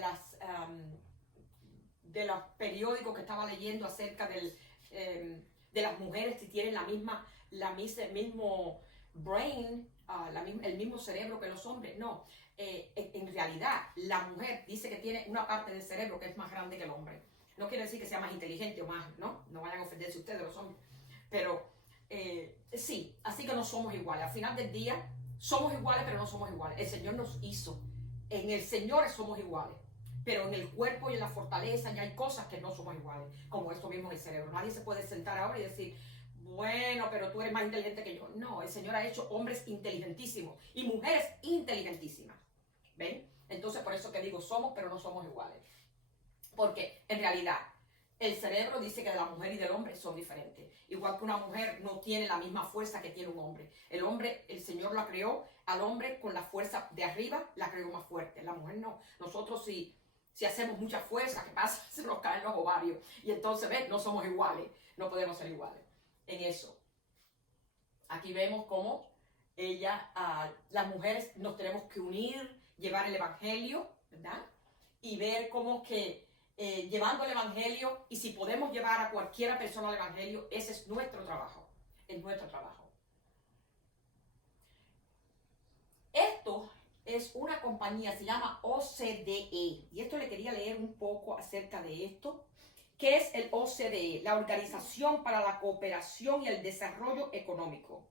los periódicos que estaba leyendo acerca de las mujeres, si tienen el mismo brain, el mismo cerebro que los hombres. No, en realidad la mujer dice que tiene una parte del cerebro que es más grande que el hombre. No quiere decir que sea más inteligente o más, ¿no? No vayan a ofenderse ustedes los hombres. Pero sí, así que no somos iguales. Al final del día somos iguales, pero no somos iguales. El Señor nos hizo. En el Señor somos iguales, pero en el cuerpo y en la fortaleza ya hay cosas que no somos iguales, como esto mismo en el cerebro. Nadie se puede sentar ahora y decir, bueno, pero tú eres más inteligente que yo. No, el Señor ha hecho hombres inteligentísimos y mujeres inteligentísimas. ¿Ven? Entonces por eso que digo somos, pero no somos iguales. Porque en realidad El cerebro dice que de la mujer y del hombre son diferentes. Igual que una mujer no tiene la misma fuerza que tiene un hombre. El hombre, el Señor la creó, al hombre con la fuerza de arriba la creó más fuerte. La mujer no. Nosotros si hacemos mucha fuerza, ¿qué pasa? Se nos caen los ovarios. Y entonces, ¿ves? No somos iguales. No podemos ser iguales en eso. Aquí vemos cómo las mujeres nos tenemos que unir, llevar el evangelio, ¿verdad? Y ver cómo que llevando el evangelio, y si podemos llevar a cualquiera persona al evangelio, ese es nuestro trabajo. Es nuestro trabajo. Esto es una compañía, se llama OCDE. Y esto le quería leer un poco acerca de esto. ¿Qué es el OCDE? La Organización para la Cooperación y el Desarrollo Económico.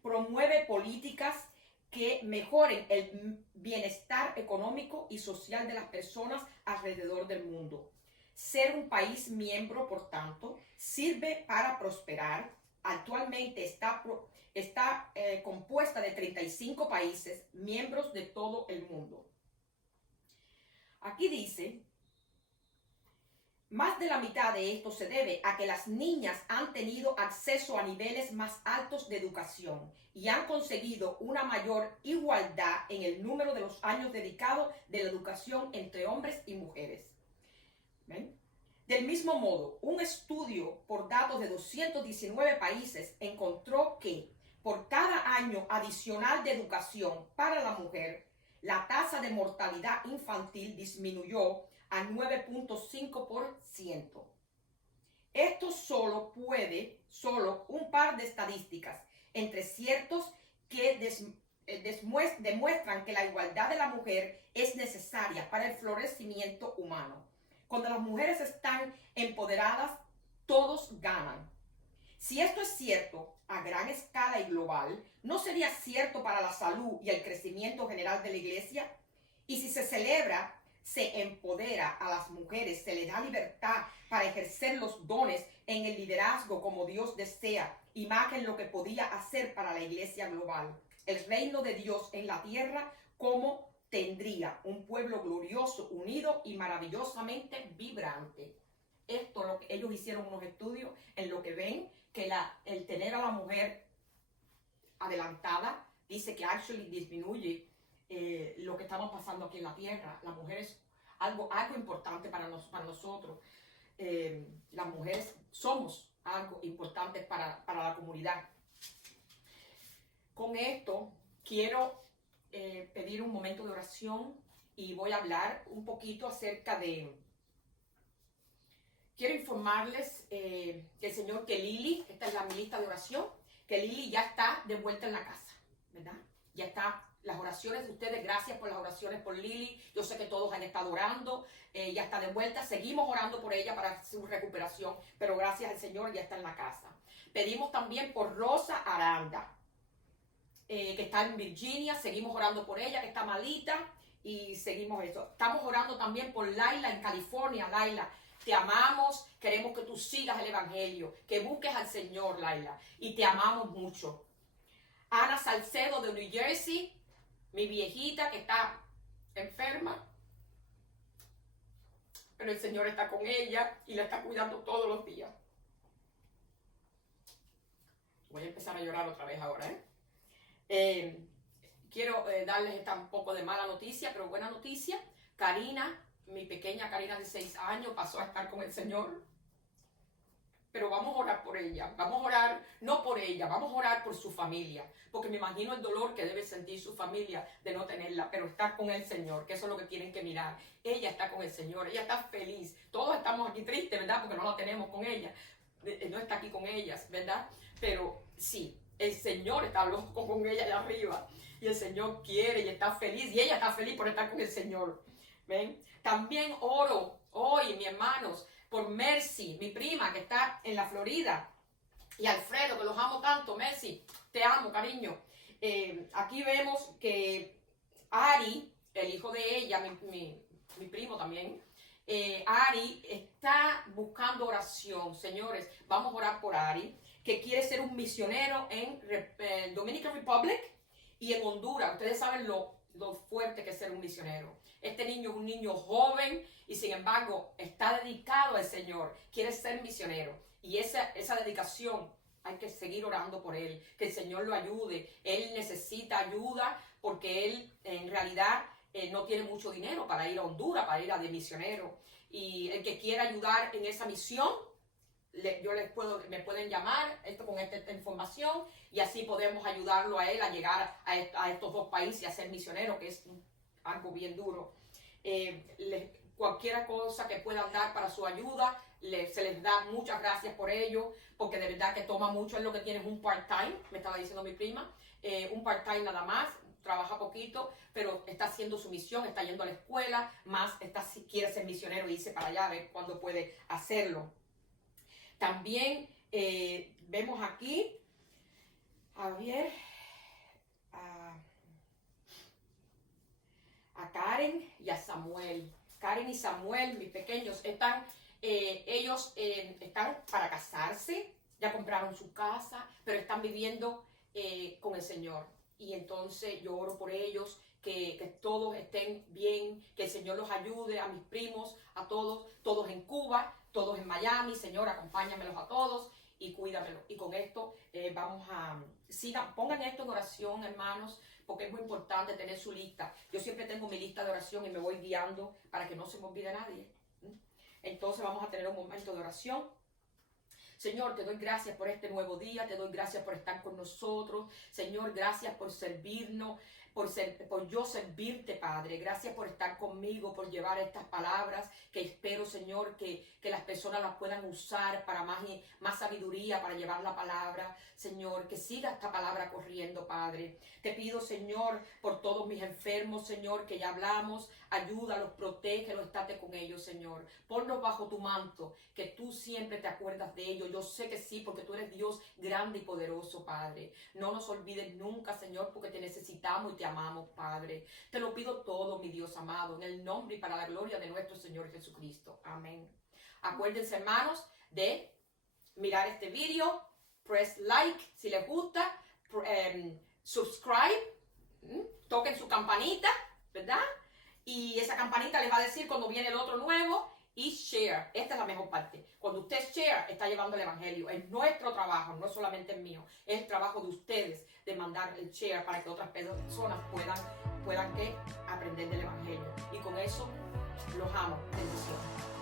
Promueve políticas que mejoren el bienestar económico y social de las personas alrededor del mundo. Ser un país miembro, por tanto, sirve para prosperar. Actualmente está compuesta de 35 países miembros de todo el mundo. Aquí dice, más de la mitad de esto se debe a que las niñas han tenido acceso a niveles más altos de educación y han conseguido una mayor igualdad en el número de los años dedicados de la educación entre hombres y mujeres. ¿Ven? Del mismo modo, un estudio por datos de 219 países encontró que por cada año adicional de educación para la mujer, la tasa de mortalidad infantil disminuyó a 9.5%. Esto solo un par de estadísticas entre ciertos que demuestran que la igualdad de la mujer es necesaria para el florecimiento humano. Cuando las mujeres están empoderadas, todos ganan. Si esto es cierto a gran escala y global, ¿no sería cierto para la salud y el crecimiento general de la iglesia? Y si se celebra, se empodera a las mujeres, se les da libertad para ejercer los dones en el liderazgo como Dios desea, imagen lo que podía hacer para la iglesia global. El reino de Dios en la tierra, como tendría un pueblo glorioso, unido y maravillosamente vibrante. Esto lo que ellos hicieron unos estudios en lo que ven que el tener a la mujer adelantada dice que actually disminuye lo que estamos pasando aquí en la tierra. La mujer es algo importante para nosotros. Las mujeres somos algo importante para la comunidad. Con esto quiero pedir un momento de oración y voy a hablar un poquito acerca de... Quiero informarles del Señor que Lili, esta es mi lista de oración, que Lili ya está de vuelta en la casa, ¿verdad? Ya está, las oraciones de ustedes, gracias por las oraciones por Lili, yo sé que todos han estado orando, ya está de vuelta, seguimos orando por ella para su recuperación, pero gracias al Señor ya está en la casa. Pedimos también por Rosa Aranda, que está en Virginia, seguimos orando por ella, que está malita, y seguimos eso. Estamos orando también por Laila en California. Laila, te amamos, queremos que tú sigas el evangelio, que busques al Señor, Laila, y te amamos mucho. Ana Salcedo de New Jersey, mi viejita que está enferma, pero el Señor está con ella y la está cuidando todos los días. Voy a empezar a llorar otra vez ahora, quiero darles un poco de mala noticia, pero buena noticia. Karina, mi pequeña Karina de 6 años, pasó a estar con el Señor. Pero vamos a orar por ella. Vamos a orar, no por ella, vamos a orar por su familia. Porque me imagino el dolor que debe sentir su familia de no tenerla, pero está con el Señor, que eso es lo que tienen que mirar. Ella está con el Señor, ella está feliz. Todos estamos aquí tristes, ¿verdad? Porque no la tenemos con ella. No está aquí con ellas, ¿verdad? Pero sí, el Señor está loco con ella allá arriba. Y el Señor quiere y está feliz. Y ella está feliz por estar con el Señor. ¿Ven? También oro hoy, mis hermanos, por Mercy, mi prima que está en la Florida. Y Alfredo, que los amo tanto. Mercy, te amo, cariño. Aquí vemos que Ari, el hijo de ella, mi primo también, Ari está buscando oración. Señores, vamos a orar por Ari, que quiere ser un misionero en Dominican Republic y en Honduras. Ustedes saben lo lo fuerte que es ser un misionero. Este niño es un niño joven y sin embargo está dedicado al Señor, quiere ser misionero. Y esa dedicación hay que seguir orando por él, que el Señor lo ayude. Él necesita ayuda porque él en realidad no tiene mucho dinero para ir a Honduras, para ir a de misionero. Y el que quiera ayudar en esa misión, me pueden llamar con esta información y así podemos ayudarlo a él a llegar a estos dos países y a ser misionero, que es algo bien duro. Cualquier cosa que puedan dar para su ayuda, se les da muchas gracias por ello, porque de verdad que toma mucho. Es lo que tiene es un part-time, me estaba diciendo mi prima, un part-time nada más, trabaja poquito, pero está haciendo su misión, está yendo a la escuela, más quiere ser misionero y irse para allá a ver cuándo puede hacerlo. También vemos aquí, a ver, a Karen y a Samuel. Karen y Samuel, mis pequeños, ellos están para casarse, ya compraron su casa, pero están viviendo con el Señor. Y entonces yo oro por ellos, que todos estén bien, que el Señor los ayude, a mis primos, a todos en Cuba, todos en Miami. Señor, acompáñamelos a todos y cuídamelos. Y con esto pongan esto en oración, hermanos, porque es muy importante tener su lista. Yo siempre tengo mi lista de oración y me voy guiando para que no se me olvide nadie. Entonces vamos a tener un momento de oración. Señor, te doy gracias por este nuevo día, te doy gracias por estar con nosotros. Señor, gracias por servirnos, por yo servirte, Padre. Gracias por estar conmigo, por llevar estas palabras que espero, Señor, que las personas las puedan usar para más sabiduría, para llevar la palabra. Señor, que siga esta palabra corriendo, Padre. Te pido, Señor, por todos mis enfermos, Señor, que ya hablamos. Ayúdalos, protégelos, estate con ellos, Señor. Ponlos bajo tu manto, que tú siempre te acuerdas de ellos. Yo sé que sí, porque tú eres Dios grande y poderoso, Padre. No nos olvides nunca, Señor, porque te necesitamos y te amamos, Padre. Te lo pido todo, mi Dios amado, en el nombre y para la gloria de nuestro Señor Jesucristo. Amén. Acuérdense, hermanos, de mirar este video, press like si les gusta, subscribe, toquen su campanita, ¿verdad? Y esa campanita les va a decir cuando viene el otro nuevo. Y share, esta es la mejor parte. Cuando usted share, está llevando el evangelio. Es nuestro trabajo, no es solamente el mío. Es el trabajo de ustedes de mandar el share para que otras personas puedan aprender del evangelio. Y con eso los amo. Bendiciones.